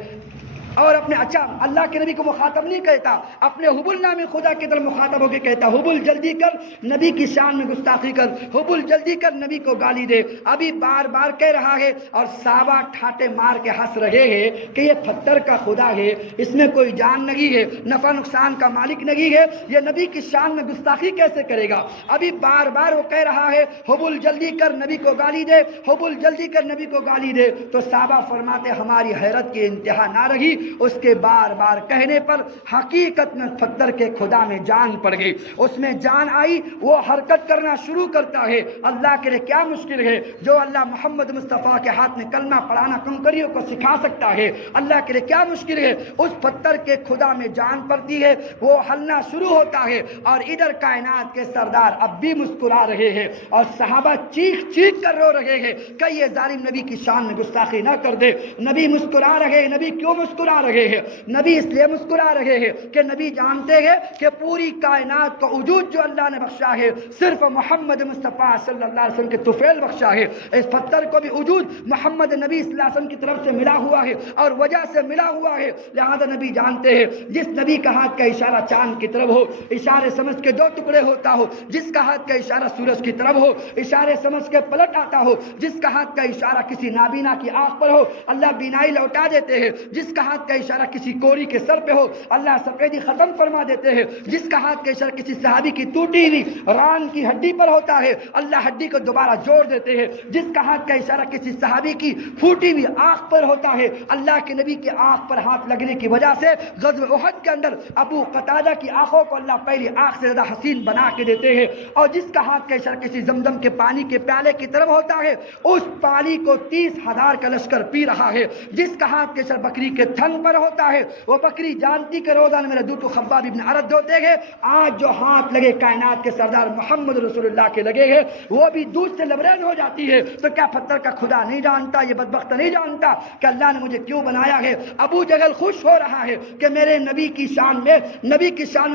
اور اپنے اللہ کے نبی کو مخاطب نہیں کہتا، اپنے حبل نامی خدا کی طرف مخاطب ہو کے کہتا، حبل جلدی کر، نبی کی شان میں گستاخی کر، حبل جلدی کر، نبی کو گالی دے۔ ابھی بار بار کہہ رہا ہے اور صحابہ ٹھاٹے مار کے ہنس رہے ہیں کہ یہ پتھر کا خدا ہے، اس میں کوئی جان نہیں ہے، نفع نقصان کا مالک نہیں ہے، یہ نبی کی شان میں گستاخی کیسے کرے گا؟ ابھی بار بار وہ کہہ رہا ہے حبل جلدی کر، نبی کو گالی دے، حبل جلدی کر، نبی کو گالی دے۔ تو صحابہ فرماتے ہماری حیرت کی انتہا نہ رہی، اس کے بار بار کہنے پر حقیقت میں پتھر کے خدا میں جان پڑ گئی، اس میں جان آئی، وہ حرکت کرنا شروع کرتا ہے۔ اللہ کے لیے کیا مشکل ہے جو اللہ محمد مصطفیٰ کے ہاتھ میں کلمہ پڑھانا کنکریوں کو سکھا سکتا ہے، اللہ کے لیے کیا مشکل ہے؟ اس پتھر کے خدا میں جان پڑتی ہے، وہ ہلنا شروع ہوتا ہے اور ادھر کائنات کے سردار اب بھی مسکرا رہے ہیں اور صحابہ چیخ چیخ کر رو رہے ہیں کہ یہ ظالم نبی کی شان میں گستاخی نہ کر دے۔ نبی مسکرا رہے ہیں، نبی کیوں مسکرا رہے ہیں؟ نبی اس لیے مسکرا رہے ہیں کہ نبی جانتے ہیں کہ پوری کائنات کا وجود جو اللہ نے بخشا ہے صرف محمد مصطفیٰ صلی اللہ علیہ وسلم کے طفیل بخشا ہے، اس پتھر کو بھی وجود محمد نبی صلی اللہ علیہ وسلم کی طرف سے ملا ہوا ہے اور وجہ سے ملا ہوا ہے، لہذا نبی جانتے ہیں جس نبی کا ہاتھ کا اشارہ چاند کی طرف ہو، اشارے سمجھ کے دو ٹکڑے ہوتا ہو، جس کا ہاتھ کا اشارہ سورج کی طرف ہو، اشارے سمجھ کے پلٹ آتا ہو، جس کا ہاتھ کا اشارہ کسی نابینا کی آنکھ پر ہو اللہ بینائی لوٹا دیتے ہیں، جس کا ہاتھ کا اشارہ کسی کوری کے سر پہ ہو اللہ سفیدی ختم فرما دیتے ہیں، جس کا ہاتھ کا اشارہ کسی صحابی کی ٹوٹی ہوئی ران کی ہڈی پر ہوتا ہے اللہ ہڈی کو دوبارہ جوڑ دیتے ہیں، جس کا ہاتھ کا اشارہ کسی صحابی کی پھوٹی ہوئی آنکھ پر ہوتا ہے اللہ کے نبی کے آنکھ پر ہاتھ لگنے کی وجہ سے غزوہ احد کے اندر ابو قتادہ کی آنکھوں کو اللہ پہلی آنکھ سے زیادہ حسین بنا کے دیتے ہیں، اور جس کا ہاتھ کا اشارہ کسی زمزم کے پانی کے پیالے کی طرف ہوتا ہے اس پانی کو 30,000 کا لشکر پی رہا ہے، جس کا ہاتھ کا اشارہ بکری کے تھن پر ہوتا ہے وہ بکری جانتی کہ روزانہ میرے دودھ کو خباب ابن عرد ہوتے ہیں، آج جو ہاتھ لگے کائنات کے سردار محمد رسول اللہ کے لگے ہیں وہ بھی دودھ سے لبریز ہو جاتی ہے۔ تو کیا پتھر کا خدا نہیں جانتا، یہ بدبخت نہیں جانتا کہ اللہ نے مجھے کیوں بنایا ہے؟ ابو جہل خوش ہو رہا ہے کہ میرے نبی کی شان میں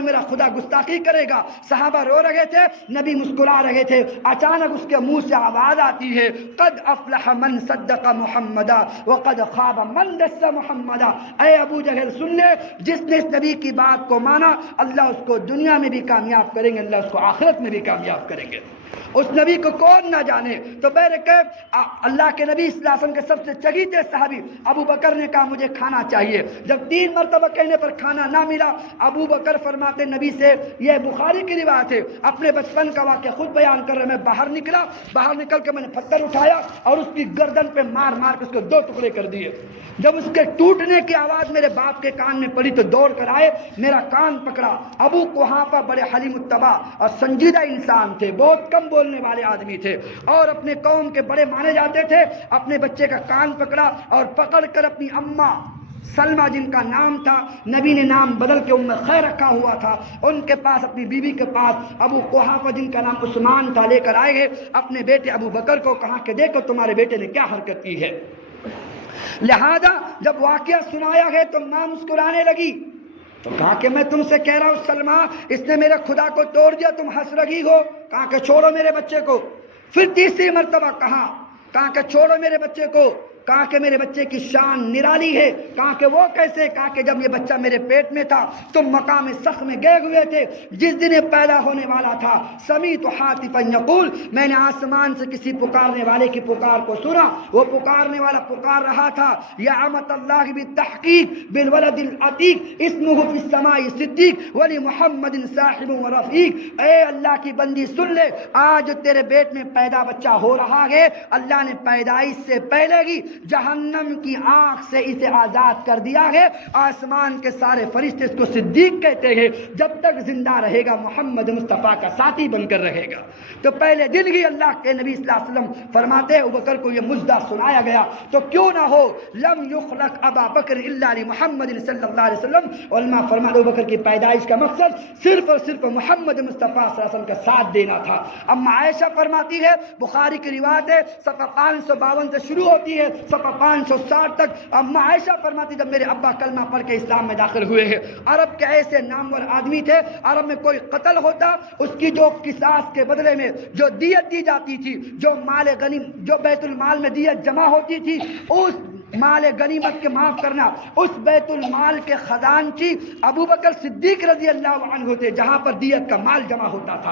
میرا خدا گستاخی کرے گا۔ صحابہ رو رہے تھے، نبی مسکرا رہے تھے، اچانک اس کے منہ سے آواز آتی ہے قد افلح من صدق محمدا وقد خاب من دس محمدا۔ اے ابو جہل سن لے، جس نے اس نبی کی بات کو مانا اللہ اس کو دنیا میں بھی کامیاب کریں گے، اللہ اس کو آخرت میں بھی کامیاب کریں گے۔ اس نبی کو کون نہ جانے؟ تو اللہ کے نبی صلی اللہ علیہ وسلم کے سب سے چہیتے صحابی ابو بکر نے کہا مجھے کھانا چاہیے۔ جب 3 مرتبہ کہنے پر کھانا نہ ملا ابو بکر فرماتے نبی سے، یہ بخاری کی روایت ہے، اپنے بچپن کا واقعہ خود بیان کر رہے، میں باہر نکل کے میں نے پتھر اٹھایا اور اس کی گردن پہ مار مار کے اس کو 2 ٹکڑے کر دیے۔ جب اس کے ٹوٹنے کی آواز میرے باپ کے کان میں پڑی تو دوڑ کر آئے، میرا کان پکڑا۔ ابو قحافہ بڑے حلیم الطبع اور سنجیدہ انسان تھے، بہت کم بولنے والے آدمی تھے اور اپنے قوم کے بڑے مانے جاتے تھے۔ اپنے بچے کا کان پکڑا اور پکڑ کر اپنی اماں سلمہ جن کا نام تھا، نبی نے نام بدل کے ام خیر رکھا ہوا تھا، ان کے پاس اپنی بیوی کے پاس ابو قحافہ جن کا نام عثمان تھا لے کر آئے ہیں۔ اپنے بیٹے ابو بکر کو کہا کہ دیکھو تمہارے بیٹے نے کیا حرکت کی ہے۔ لہذا جب واقعہ سنایا ہے تو ماں مسکرانے لگی، تو کہا کہ میں تم سے کہہ رہا ہوں سلمہ اس نے میرے خدا کو توڑ دیا، تم ہنس رہی ہو۔ کہا کہ چھوڑو میرے بچے کو۔ پھر 3 مرتبہ کہا کہ چھوڑو میرے بچے کو۔ کہا کہ میرے بچے کی شان نرالی ہے۔ کہا کہ وہ کیسے؟ کہا کہ جب یہ بچہ میرے پیٹ میں تھا تم مقام سخ میں گئے ہوئے تھے، جس دن یہ پیدا ہونے والا تھا سمیت حاطفا یقول، میں نے آسمان سے کسی پکارنے والے کی پکار کو سنا، وہ پکارنے والا پکار رہا تھا یا امت اللہ بالتحقیق بالولد العتیق اسمہ فی السماء صدیق ولی محمد صاحب و رفیق۔ اے اللہ کی بندی سن لے، آج تیرے پیٹ میں پیدا بچہ ہو رہا ہے، اللہ نے پیدائش سے پہلے ہی جہنم کی آنکھ سے اسے آزاد کر دیا ہے۔ آسمان کے سارے فرشتے اس کو صدیق کہتے ہیں، جب تک زندہ رہے گا محمد مصطفیٰ کا ساتھی بن کر رہے گا۔ تو پہلے دن ہی اللہ کے نبی صلی اللہ علیہ وسلم فرماتے ہیں ابوبکر کو یہ مژدہ سنایا گیا تو کیوں نہ ہو، لم یخلق ابا بکر الا لمحمد صلی اللہ علیہ وسلم۔ علماء فرماتے ابوبکر کی پیدائش کا مقصد صرف اور صرف محمد مصطفیٰ صلی اللہ علیہ وسلم کا ساتھ دینا تھا۔ اما عائشہ فرماتی ہے، بخاری کی روایت ہے، صفحہ 552 سے شروع ہوتی ہے صفحہ 560 تک۔ اما عائشہ فرماتی جب میرے ابا کلمہ پڑھ کے اسلام میں داخل ہوئے ہیں، عرب کے ایسے نامور آدمی تھے، عرب میں کوئی قتل ہوتا اس کی جو قصاص کے بدلے میں جو دیت دی جاتی تھی، جو مال غنیم، جو بیت المال میں دیت جمع ہوتی تھی، اس مال غنیمت کے معاف کرنا، اس بیت المال کے خزانچی ابو بکر صدیق رضی اللہ عنہ تھے، جہاں پر دیت کا مال جمع ہوتا تھا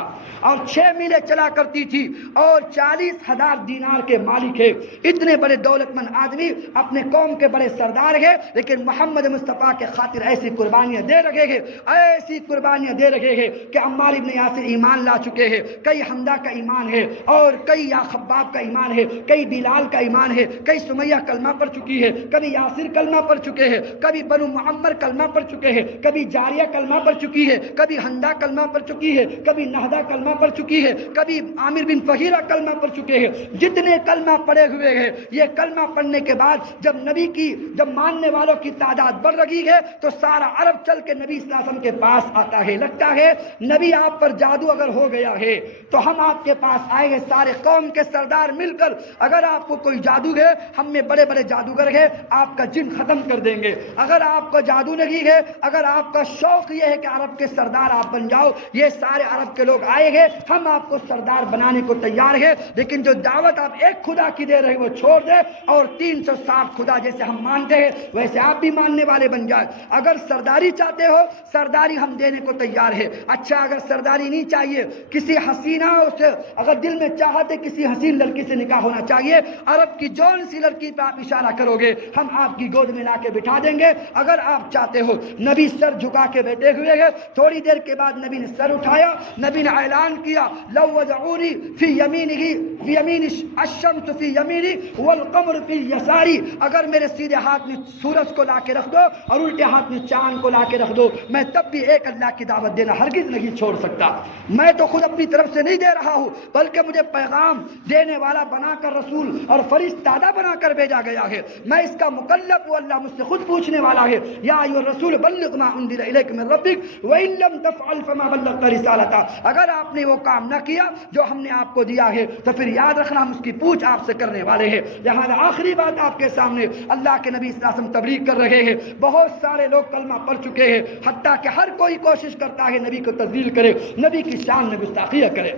اور 6 میلیں چلا کرتی تھی اور 40,000 دینار کے مالک ہے۔ اتنے بڑے دولت مند آدمی، اپنے قوم کے بڑے سردار ہے، لیکن محمد مصطفیٰ کے خاطر ایسی قربانیاں دے رہے ہیں، ایسی قربانیاں دے رہے ہیں کہ عمار ابن یاسر ایمان لا چکے ہیں، کئی حمدہ کا ایمان ہے اور کئی یا خباب کا ایمان ہے، کئی بلال کا ایمان ہے، کئی سمیہ کلمہ پڑھ چکی ہے، کبھی یاسر کلمہ پڑھ چکے ہیں، کبھی بنو معمر کلمہ پڑھ چکے ہیں، کبھی جاریہ کلمہ پڑھ چکی ہے، کبھی حندہ کلمہ پڑھ چکی ہے، کبھی نہدہ کلمہ پڑھ چکی ہے، کبھی عامر بن فہیرہ کلمہ پڑھ چکے ہیں۔ جتنے کلمہ پڑھے ہوئے ہیں، یہ کلمہ پڑھنے کے بعد جب ماننے والوں کی تعداد بڑھ رہی ہے تو سارا عرب چل کے نبی صلی اللہ علیہ وسلم کے پاس آتا ہے۔ لگتا ہے نبی آپ پر جادو اگر ہو گیا ہے تو ہم آپ کے پاس آئے ہیں، سارے قوم کے سردار مل کر، اگر آپ کو کوئی جادو ہے، ہم میں بڑے بڑے جادوگر ہیں، آپ کا جن ختم کر دیں گے۔ اگر آپ کو جادو نہیں ہے، اگر آپ کا شوق یہ ہے کہ عرب کے سردار آپ بن جاؤ، یہ سارے عرب کے لوگ آئے ہیں، ہم آپ کو سردار بنانے کو تیار ہیں، لیکن جو دعوت آپ ایک خدا کی دے رہے ہیں وہ چھوڑ دیں اور 360 خدا جیسے ہم مانتے ہیں ویسے آپ بھی ماننے والے بن جائیں۔ اگر سرداری چاہتے ہو، سرداری ہم دینے کو تیار ہے۔ اچھا اگر سرداری نہیں چاہیے، کسی حسینہ سے اگر دل میں چاہتے کسی حسین لڑکی سے نکاح ہونا چاہیے، عرب کی جون سی لڑکی پہ آپ اشارہ کرو گے، ہم آپ کی گود میں لا کے بٹھا دیں گے۔ اگر آپ چاہتے ہو، نبی سر جھکا کے بیٹھے ہوئے ہیں، تھوڑی دیر کے بعد نبی نے سر اٹھایا، نبی نے اعلان کیا، لو وضعونی فی یمین الشمس فی یمینی والقمر فی یساری، اگر میرے سیدھے ہاتھ میں سورج کو لا کے رکھ دو اور الٹے ہاتھ میں چاند کو لا کے رکھ دو، میں تب بھی ایک اللہ کی دعوت دینا ہرگز نہیں چھوڑ سکتا۔ میں تو خود اپنی طرف سے نہیں دے رہا ہوں، بلکہ مجھے پیغام دینے والا بنا کر رسول اور فرشتہ بنا کر بھیجا گیا ہے، میں اس کا مکلف ہوں، اللہ مجھ سے خود پوچھنے والا ہے، یا ایھا الرسول بلغ ما انزل الیک من ربک وان لم تفعل فما بلغت رسالتہ، اگر آپ نے وہ کام نہ کیا جو ہم نے آپ کو دیا ہے تو پھر یاد رکھنا ہم اس کی پوچھ آپ سے کرنے والے ہیں۔ لہذا آخری بات آپ کے سامنے، اللہ کے نبی صلی اللہ علیہ وسلم تبلیغ کر رہے ہیں، بہت سارے لوگ کلمہ پڑھ چکے ہیں، حتیٰ کہ ہر کوئی کوشش کرتا ہے نبی کو تذلیل کرے، نبی کی شان میں گستاخیاں کرے۔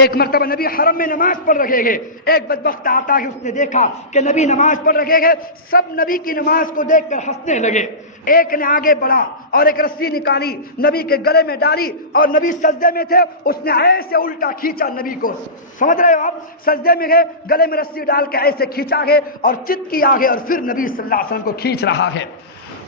ایک مرتبہ نبی حرم میں نماز پڑھ رہے ہیں، ایک بدبخت آتا ہے، اس نے دیکھا کہ نبی نماز پڑھ رہے ہیں، سب نبی کی نماز کو دیکھ کر ہنسنے لگے۔ ایک نے آگے بڑھا اور ایک رسی نکالی، نبی کے گلے میں ڈالی اور نبی سجدے میں تھے، اس نے ایسے الٹا کھینچا نبی کو، سمجھ رہے ہو آپ، سجدے میں ہے، گلے میں رسی ڈال کے ایسے کھینچا ہے اور چت کیا ہے اور پھر نبی صلی اللہ علیہ وسلم کو کھینچ رہا ہے۔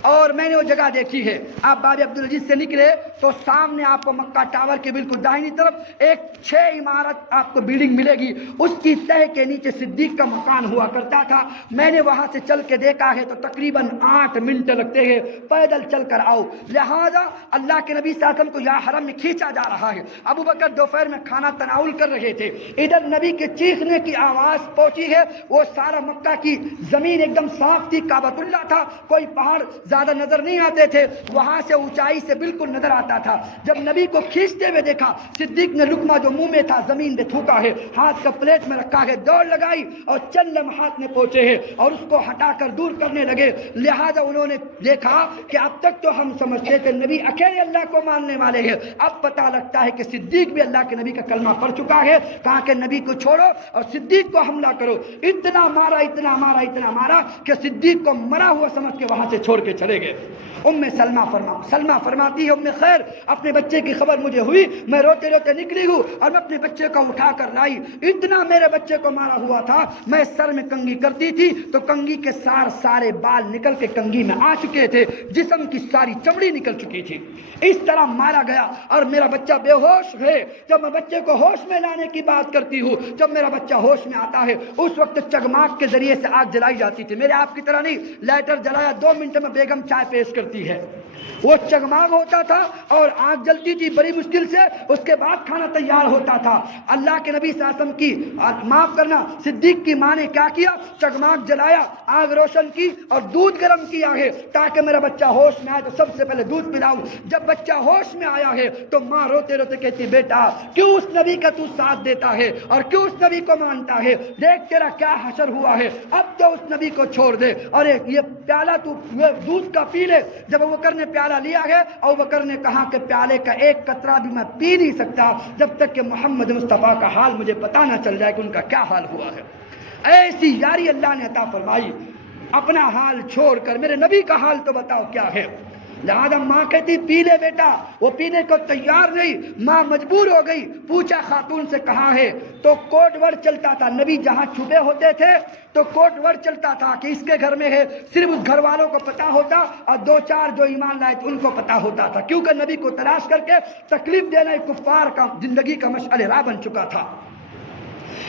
اور میں نے وہ جگہ دیکھی ہے، آپ باب عبدالعزیز سے نکلے تو سامنے آپ کو مکہ ٹاور کے بالکل داہنی طرف ایک 6 عمارت آپ کو بلڈنگ ملے گی، اس کی تہ کے نیچے صدیق کا مکان ہوا کرتا تھا۔ میں نے وہاں سے چل کے دیکھا ہے تو تقریباً 8 منٹ لگتے ہیں پیدل چل کر آؤ، لہذا اللہ کے نبی صلی اللہ علیہ وسلم کو یہاں حرم میں کھینچا جا رہا ہے۔ ابو بکر دوپہر میں کھانا تناول کر رہے تھے، ادھر نبی کے چیخنے کی آواز پہنچی ہے، وہ سارا مکہ کی زمین ایک دم صاف تھی، کعبۃ اللہ تھا، کوئی پہاڑ زیادہ نظر نہیں آتے تھے، وہاں سے اونچائی سے بالکل نظر آتا تھا۔ جب نبی کو کھینچتے ہوئے دیکھا، صدیق نے لقمہ جو منہ میں تھا زمین میں تھوکا ہے، ہاتھ کا پلیٹ میں رکھا ہے، دوڑ لگائی اور چند لمحات میں پہنچے ہیں اور اس کو ہٹا کر دور کرنے لگے۔ لہذا انہوں نے دیکھا کہ اب تک تو ہم سمجھتے تھے نبی اکیلے اللہ کو ماننے والے ہیں، اب پتہ لگتا ہے کہ صدیق بھی اللہ کے نبی کا کلمہ پڑھ چکا ہے۔ کہا کہ نبی کو چھوڑو اور صدیق کو حملہ کرو، اتنا مارا اتنا مارا اتنا مارا کہ صدیق کو مرا ہوا سمجھ کے وہاں سے چھوڑ کے چلے گئے۔ سلمہ فرماتی ہے ام خیر اپنے بچے کی خبر مجھے ہوئی، میں روتے روتے نکلی ہوں اور میں اپنے بچے کو اٹھا کر لائی، اتنا میرے بچے کو مارا ہوا تھا، میں سر میں کنگھی کرتی تھی تو کنگھی کے سارے بال نکل کے کنگھی میں آ چکے تھے، جسم کی ساری چمڑی نکل چکی تھی، اس طرح مارا گیا اور میرا بچہ بے ہوش ہے۔ جب میں بچے کو ہوش میں لانے کی بات کرتی ہوں، جب میرا بچہ ہوش میں آتا ہے اس وقت چگماگ کے ذریعے سے آگ جلائی جاتی تھی، میرے آپ کی طرح نہیں لائٹر جلایا 2 منٹ میں بیگم چائے پیش کرتی ہے، وہ چگماگ ہوتا تھا اور آگ جلتی تھی بڑی مشکل سے، اس کے بعد کھانا تیار ہوتا تھا۔ اللہ کے نبی صلی اللہ علیہ وسلم کی معاف کرنا صدیق کی ماں نے کیا کیا، چگماگ جلایا، آگ روشن کی اور دودھ گرم کیا ہے تاکہ میرا بچہ ہوش میں آئے تو سب سے پہلے دودھ پلاؤں۔ جب بچہ ہوش میں آیا ہے تو ماں روتے روتے کہتی بیٹا کیوں اس نبی کا تو ساتھ دیتا ہے اور کیوں اس نبی کو مانتا ہے، دیکھ تیرا کیا حشر ہوا ہے، اب تو اس نبی کو چھوڑ دے اور یہ پیالہ تو دودھ کا پی لے۔ جب ابوبکر نے پیالہ لیا ہے، ابوبکر نے کہا کہ پیالے کا ایک قطرہ بھی میں پی نہیں سکتا جب تک کہ محمد مصطفیٰ کا حال مجھے پتہ نہ چل جائے کہ ان کا کیا حال ہوا ہے۔ ایسی یاری اللہ نے عطا فرمائی، اپنا حال چھوڑ کر میرے نبی کا حال تو بتاؤ کیا ہے۔ لہذا ماں کہتی پی لے بیٹا، وہ پینے کو تیار نہیں، ماں مجبور ہو گئی، پوچھا خاتون سے کہاں ہے تو کوٹ ورڈ چلتا تھا، نبی جہاں چھپے ہوتے تھے تو کوٹ ورڈ چلتا تھا کہ اس کے گھر میں ہے، صرف اس گھر والوں کو پتا ہوتا اور 2-4 جو ایمان لائے تھے ان کو پتا ہوتا تھا، کیونکہ نبی کو تلاش کر کے تکلیف دینا ایک کفار کا زندگی کا مشعل راہ بن چکا تھا۔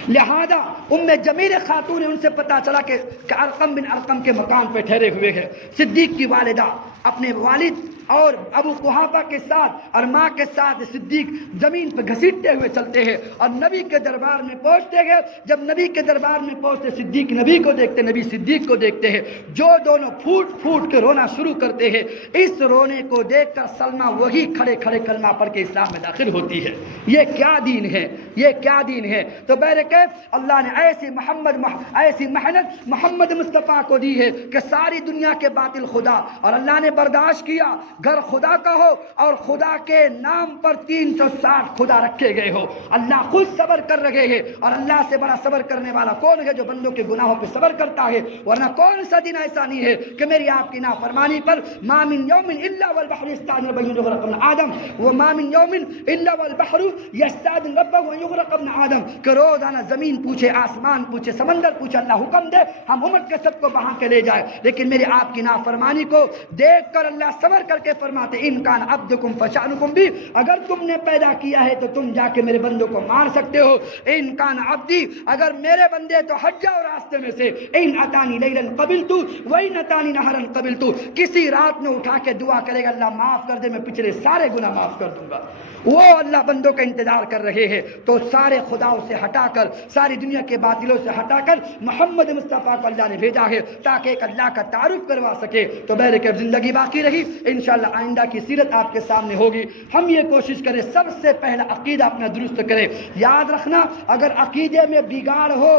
لہذا ام جمیل خاتون ان سے پتا چلا کہ ارقم بن ارقم کے مکان پہ ٹھہرے ہوئے ہیں۔ صدیق کی والدہ اپنے والد اور ابو قحافہ کے ساتھ اور ماں کے ساتھ صدیق زمین پہ گھسیٹتے ہوئے چلتے ہیں اور نبی کے دربار میں پہنچتے ہیں۔ جب نبی کے دربار میں پہنچتے صدیق نبی کو دیکھتے، نبی صدیق کو دیکھتے ہیں، جو دونوں پھوٹ پھوٹ کے رونا شروع کرتے ہیں۔ اس رونے کو دیکھ کر سلمہ وہی کھڑے کھڑے کلمہ پڑھ کے اسلام میں داخل ہوتی ہے۔ یہ کیا دین ہے، یہ کیا دین ہے؟ تو بہرکیف اللہ نے ایسی محنت محمد مصطفیٰ کو دی ہے کہ ساری دنیا کے باطل خدا اور اللہ نے برداشت کیا، گھر خدا کا ہو اور خدا کے نام پر 360 خدا رکھے گئے ہو، اللہ خود صبر کر رہے ہیں، اور اللہ سے بڑا صبر کرنے والا کون ہے جو بندوں کے گناہوں پہ صبر کرتا ہے؟ ورنہ کون سا دن ایسا نہیں ہے کہ میری آپ کی نافرمانی پر ما من یوم الا والبحر یستأذن ربه یغرق ابن آدم وما من یوم الا والبحر یستأذن ربه یغرق ابن آدم، کہ روزانہ زمین پوچھے، آسمان پوچھے، سمندر پوچھے، اللہ حکم دے ہم امت کے سب کو بہا کے لے جائے، لیکن میری آپ کی نافرمانی کو دیکھ کر اللہ صبر کر کے فرماتے ان کان عبدکم فشأنکم بھی، اگر تم نے پیدا کیا ہے تو تم جا کے میرے بندوں کو مار سکتے ہو، ان کان عبدی، اگر میرے بندے تو ہٹ جاؤ راستے میں سے، ان اتانی لیلا قبلت وان اتانی نہرا قبلت، کسی رات میں اٹھا کے دعا کرے گا اللہ معاف کر دے میں پچھلے سارے گناہ معاف کر دوں گا، وہ اللہ بندوں کا انتظار کر رہے ہیں۔ تو سارے خداؤں سے ہٹا کر، ساری دنیا کے باطلوں سے ہٹا کر محمد مصطفیٰ کو اللہ نے بھیجا ہے تاکہ ایک اللہ کا تعارف کروا سکے۔ تو بہرکیف زندگی باقی رہی، انشاءاللہ آئندہ کی سیرت آپ کے سامنے ہوگی۔ ہم یہ کوشش کریں سب سے پہلا عقیدہ اپنا درست کریں۔ یاد رکھنا اگر عقیدے میں بگاڑ ہو،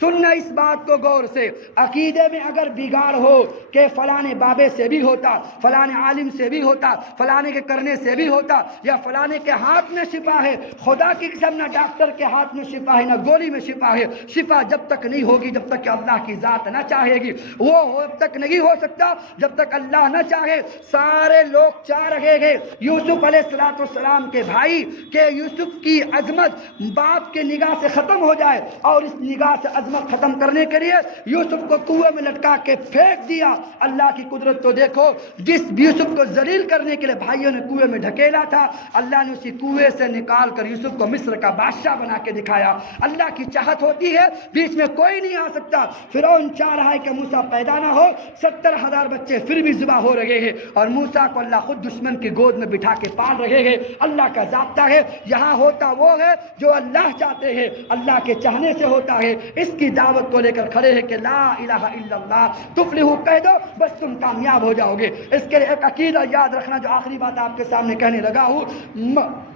سننا اس بات کو غور سے، عقیدے میں اگر بگاڑ ہو کہ فلانے بابے سے بھی ہوتا، فلانے عالم سے بھی ہوتا، فلانے کے کرنے سے بھی ہوتا، یا فلانے کے ہاتھ میں شفا ہے، خدا کی قسم نہ ڈاکٹر کے ہاتھ میں شفا ہے نہ گولی میں شفا ہے، شفا جب تک نہیں ہوگی جب تک کہ اللہ کی ذات نہ چاہے گی، وہ جب تک نہیں ہو سکتا جب تک اللہ نہ چاہے۔ سارے لوگ چاہ رہے ہیں یوسف علیہ السلام کے بھائی کہ یوسف کی عظمت باپ کے نگاہ سے ختم ہو جائے، اور اس نگاہ سے عظمت ختم کرنے کے لیے یوسف کو کنویں میں لٹکا کے پھینک دیا۔ اللہ کی قدرت تو دیکھو، جس یوسف کو ذلیل کرنے کے لیے بھائیوں نے کنویں میں ڈھکیلا تھا، اللہ نے اسی کنویں سے نکال کر یوسف کو مصر کا بادشاہ بنا کے دکھایا۔ اللہ کی چاہت ہوتی ہے بیچ میں کوئی نہیں آ سکتا۔ فرعون چاہ رہا ہے کہ موسیٰ پیدا نہ ہو، 70,000 بچے پھر بھی ذبح ہو رہے ہیں، اور موسیٰ کو اللہ خود دشمن کی گود میں بٹھا کے پال رہے ہیں۔ اللہ کا ضابطہ ہے، یہاں ہوتا وہ ہے جو اللہ چاہتے ہیں، اللہ کے چاہنے سے ہوتا ہے۔ اس کی دعوت کو لے کر کھڑے ہیں کہ لا الہ الا اللہ تفلحوا، کہہ دو بس تم کامیاب ہو جاؤ گے۔ اس کے لیے ایک عقیدہ یاد رکھنا، جو آخری بات آپ کے سامنے کہنے لگا ہوں،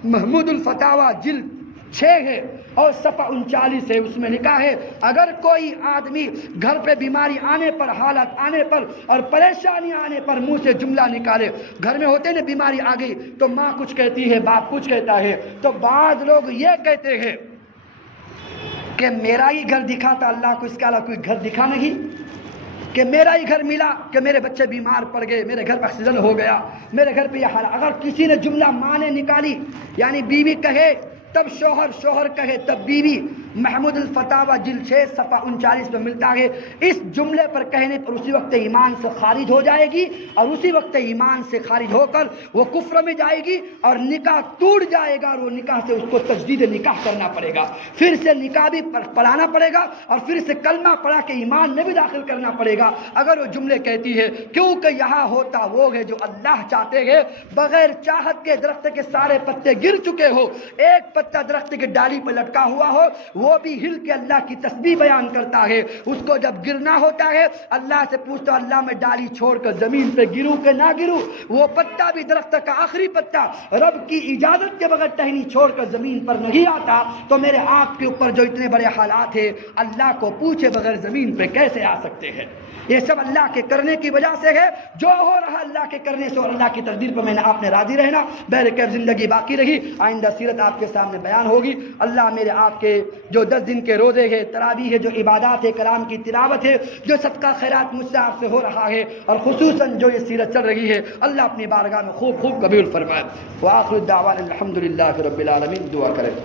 محمود الفتاوی جلد 6 ہے اور صفحہ 39 ہے، اس میں لکھا ہے اگر کوئی آدمی گھر پہ بیماری آنے پر، حالت آنے پر اور پریشانی آنے پر منہ سے جملہ نکالے، گھر میں ہوتے نا بیماری آ گئی تو ماں کچھ کہتی ہے، باپ کچھ کہتا ہے، تو بعض لوگ یہ کہتے ہیں کہ میرا ہی گھر دکھا تھا اللہ کو، اس کے علاوہ کوئی گھر دکھا نہیں۔ کہ میرا ہی گھر ملا کہ میرے بچے بیمار پڑ گئے، میرے گھر ایکسیڈنٹ ہو گیا، میرے گھر پہ یہ حال. اگر کسی نے جملہ ماں نے نکالی، یعنی بیوی کہے تب شوہر، شوہر کہے تب بیوی، محمود الفتاوی جلد 6 صفحہ 39 میں ملتا ہے. اس جملے پر کہنے پر اسی وقت ایمان سے خارج ہو جائے گی، اور اسی وقت ایمان سے خارج ہو کر وہ کفر میں جائے گی، اور نکاح ٹوٹ جائے گا، اور وہ نکاح سے اس کو تجدید نکاح کرنا پڑے گا، پھر سے نکاح بھی پڑھانا پڑے گا، اور پھر سے کلمہ پڑھا کے ایمان میں بھی داخل کرنا پڑے گا اگر وہ جملے کہتی ہے. کیونکہ یہاں ہوتا وہ ہے جو اللہ چاہتے ہیں. بغیر چاہت کے درخت کے سارے پتے گر چکے ہو، ایک پتا درخت کی ڈالی پر لٹکا ہوا ہو، وہ بھی ہل کے اللہ کی تسبیح بیان کرتا ہے. اس کو جب گرنا ہوتا ہے اللہ سے پوچھتا، اللہ میں ڈالی چھوڑ کر زمین پہ گروں کہ نہ گروں؟ وہ پتا بھی درخت کا آخری پتا رب کی اجازت کے بغیر ٹہنی چھوڑ کر زمین پر نہیں آتا. تو میرے آپ کے اوپر جو اتنے بڑے حالات ہیں، اللہ کو پوچھے بغیر زمین پہ کیسے آ سکتے ہیں؟ یہ سب اللہ کے کرنے کی وجہ سے ہے. جو ہو رہا اللہ کے کرنے سے اور اللہ کی تقدیر پر میں نے آپ نے راضی رہنا. بہرکیف زندگی باقی رہی، آئندہ سیرت آپ کے سامنے بیان ہوگی. اللہ میرے آپ کے جو 10 دن کے روزے ہیں، تراویح ہے، جو عبادات ہے، کلام کی تلاوت ہے، جو صدقہ خیرات مجھ سے آپ سے ہو رہا ہے، اور خصوصاً جو یہ سیرت چل رہی ہے، اللہ اپنی بارگاہ میں خوب خوب قبول فرمائے. وآخر الدعوانا الحمدللہ رب العالمین. دعا کریں.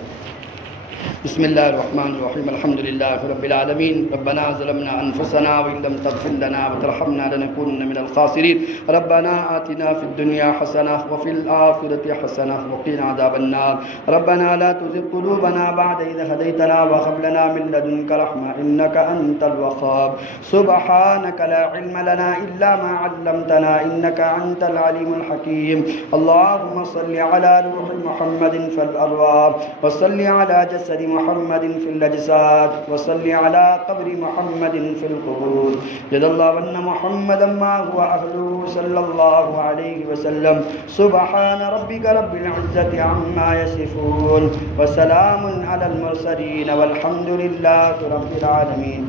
بسم اللہ الرحمن الرحیم. الحمد للہ رب العالمین. ربنا ظلمنا انفسنا وان لم تغفر لنا وترحمنا لنكونن من الخاسرین. ربنا آتنا فی الدنیا حسنہ وفی الآخرۃ حسنہ وقنا عذاب النار. ربنا لا تزغ قلوبنا بعد اذ هديتنا وهب لنا من لدنك رحمة انك انت الوهاب. سبحانك لا علم لنا الا ما علمتنا انك انت العليم الحكيم. اللهم صل على روح محمد في الارواح، وصل على جسد محمد في الأجساد، وصل على قبر محمد في القبور. جزا الله أن محمدا ما هو أهله صلى الله عليه وسلم. سبحان ربك رب العزة عما يصفون، وسلام على المرسلين، والحمد لله رب العالمين.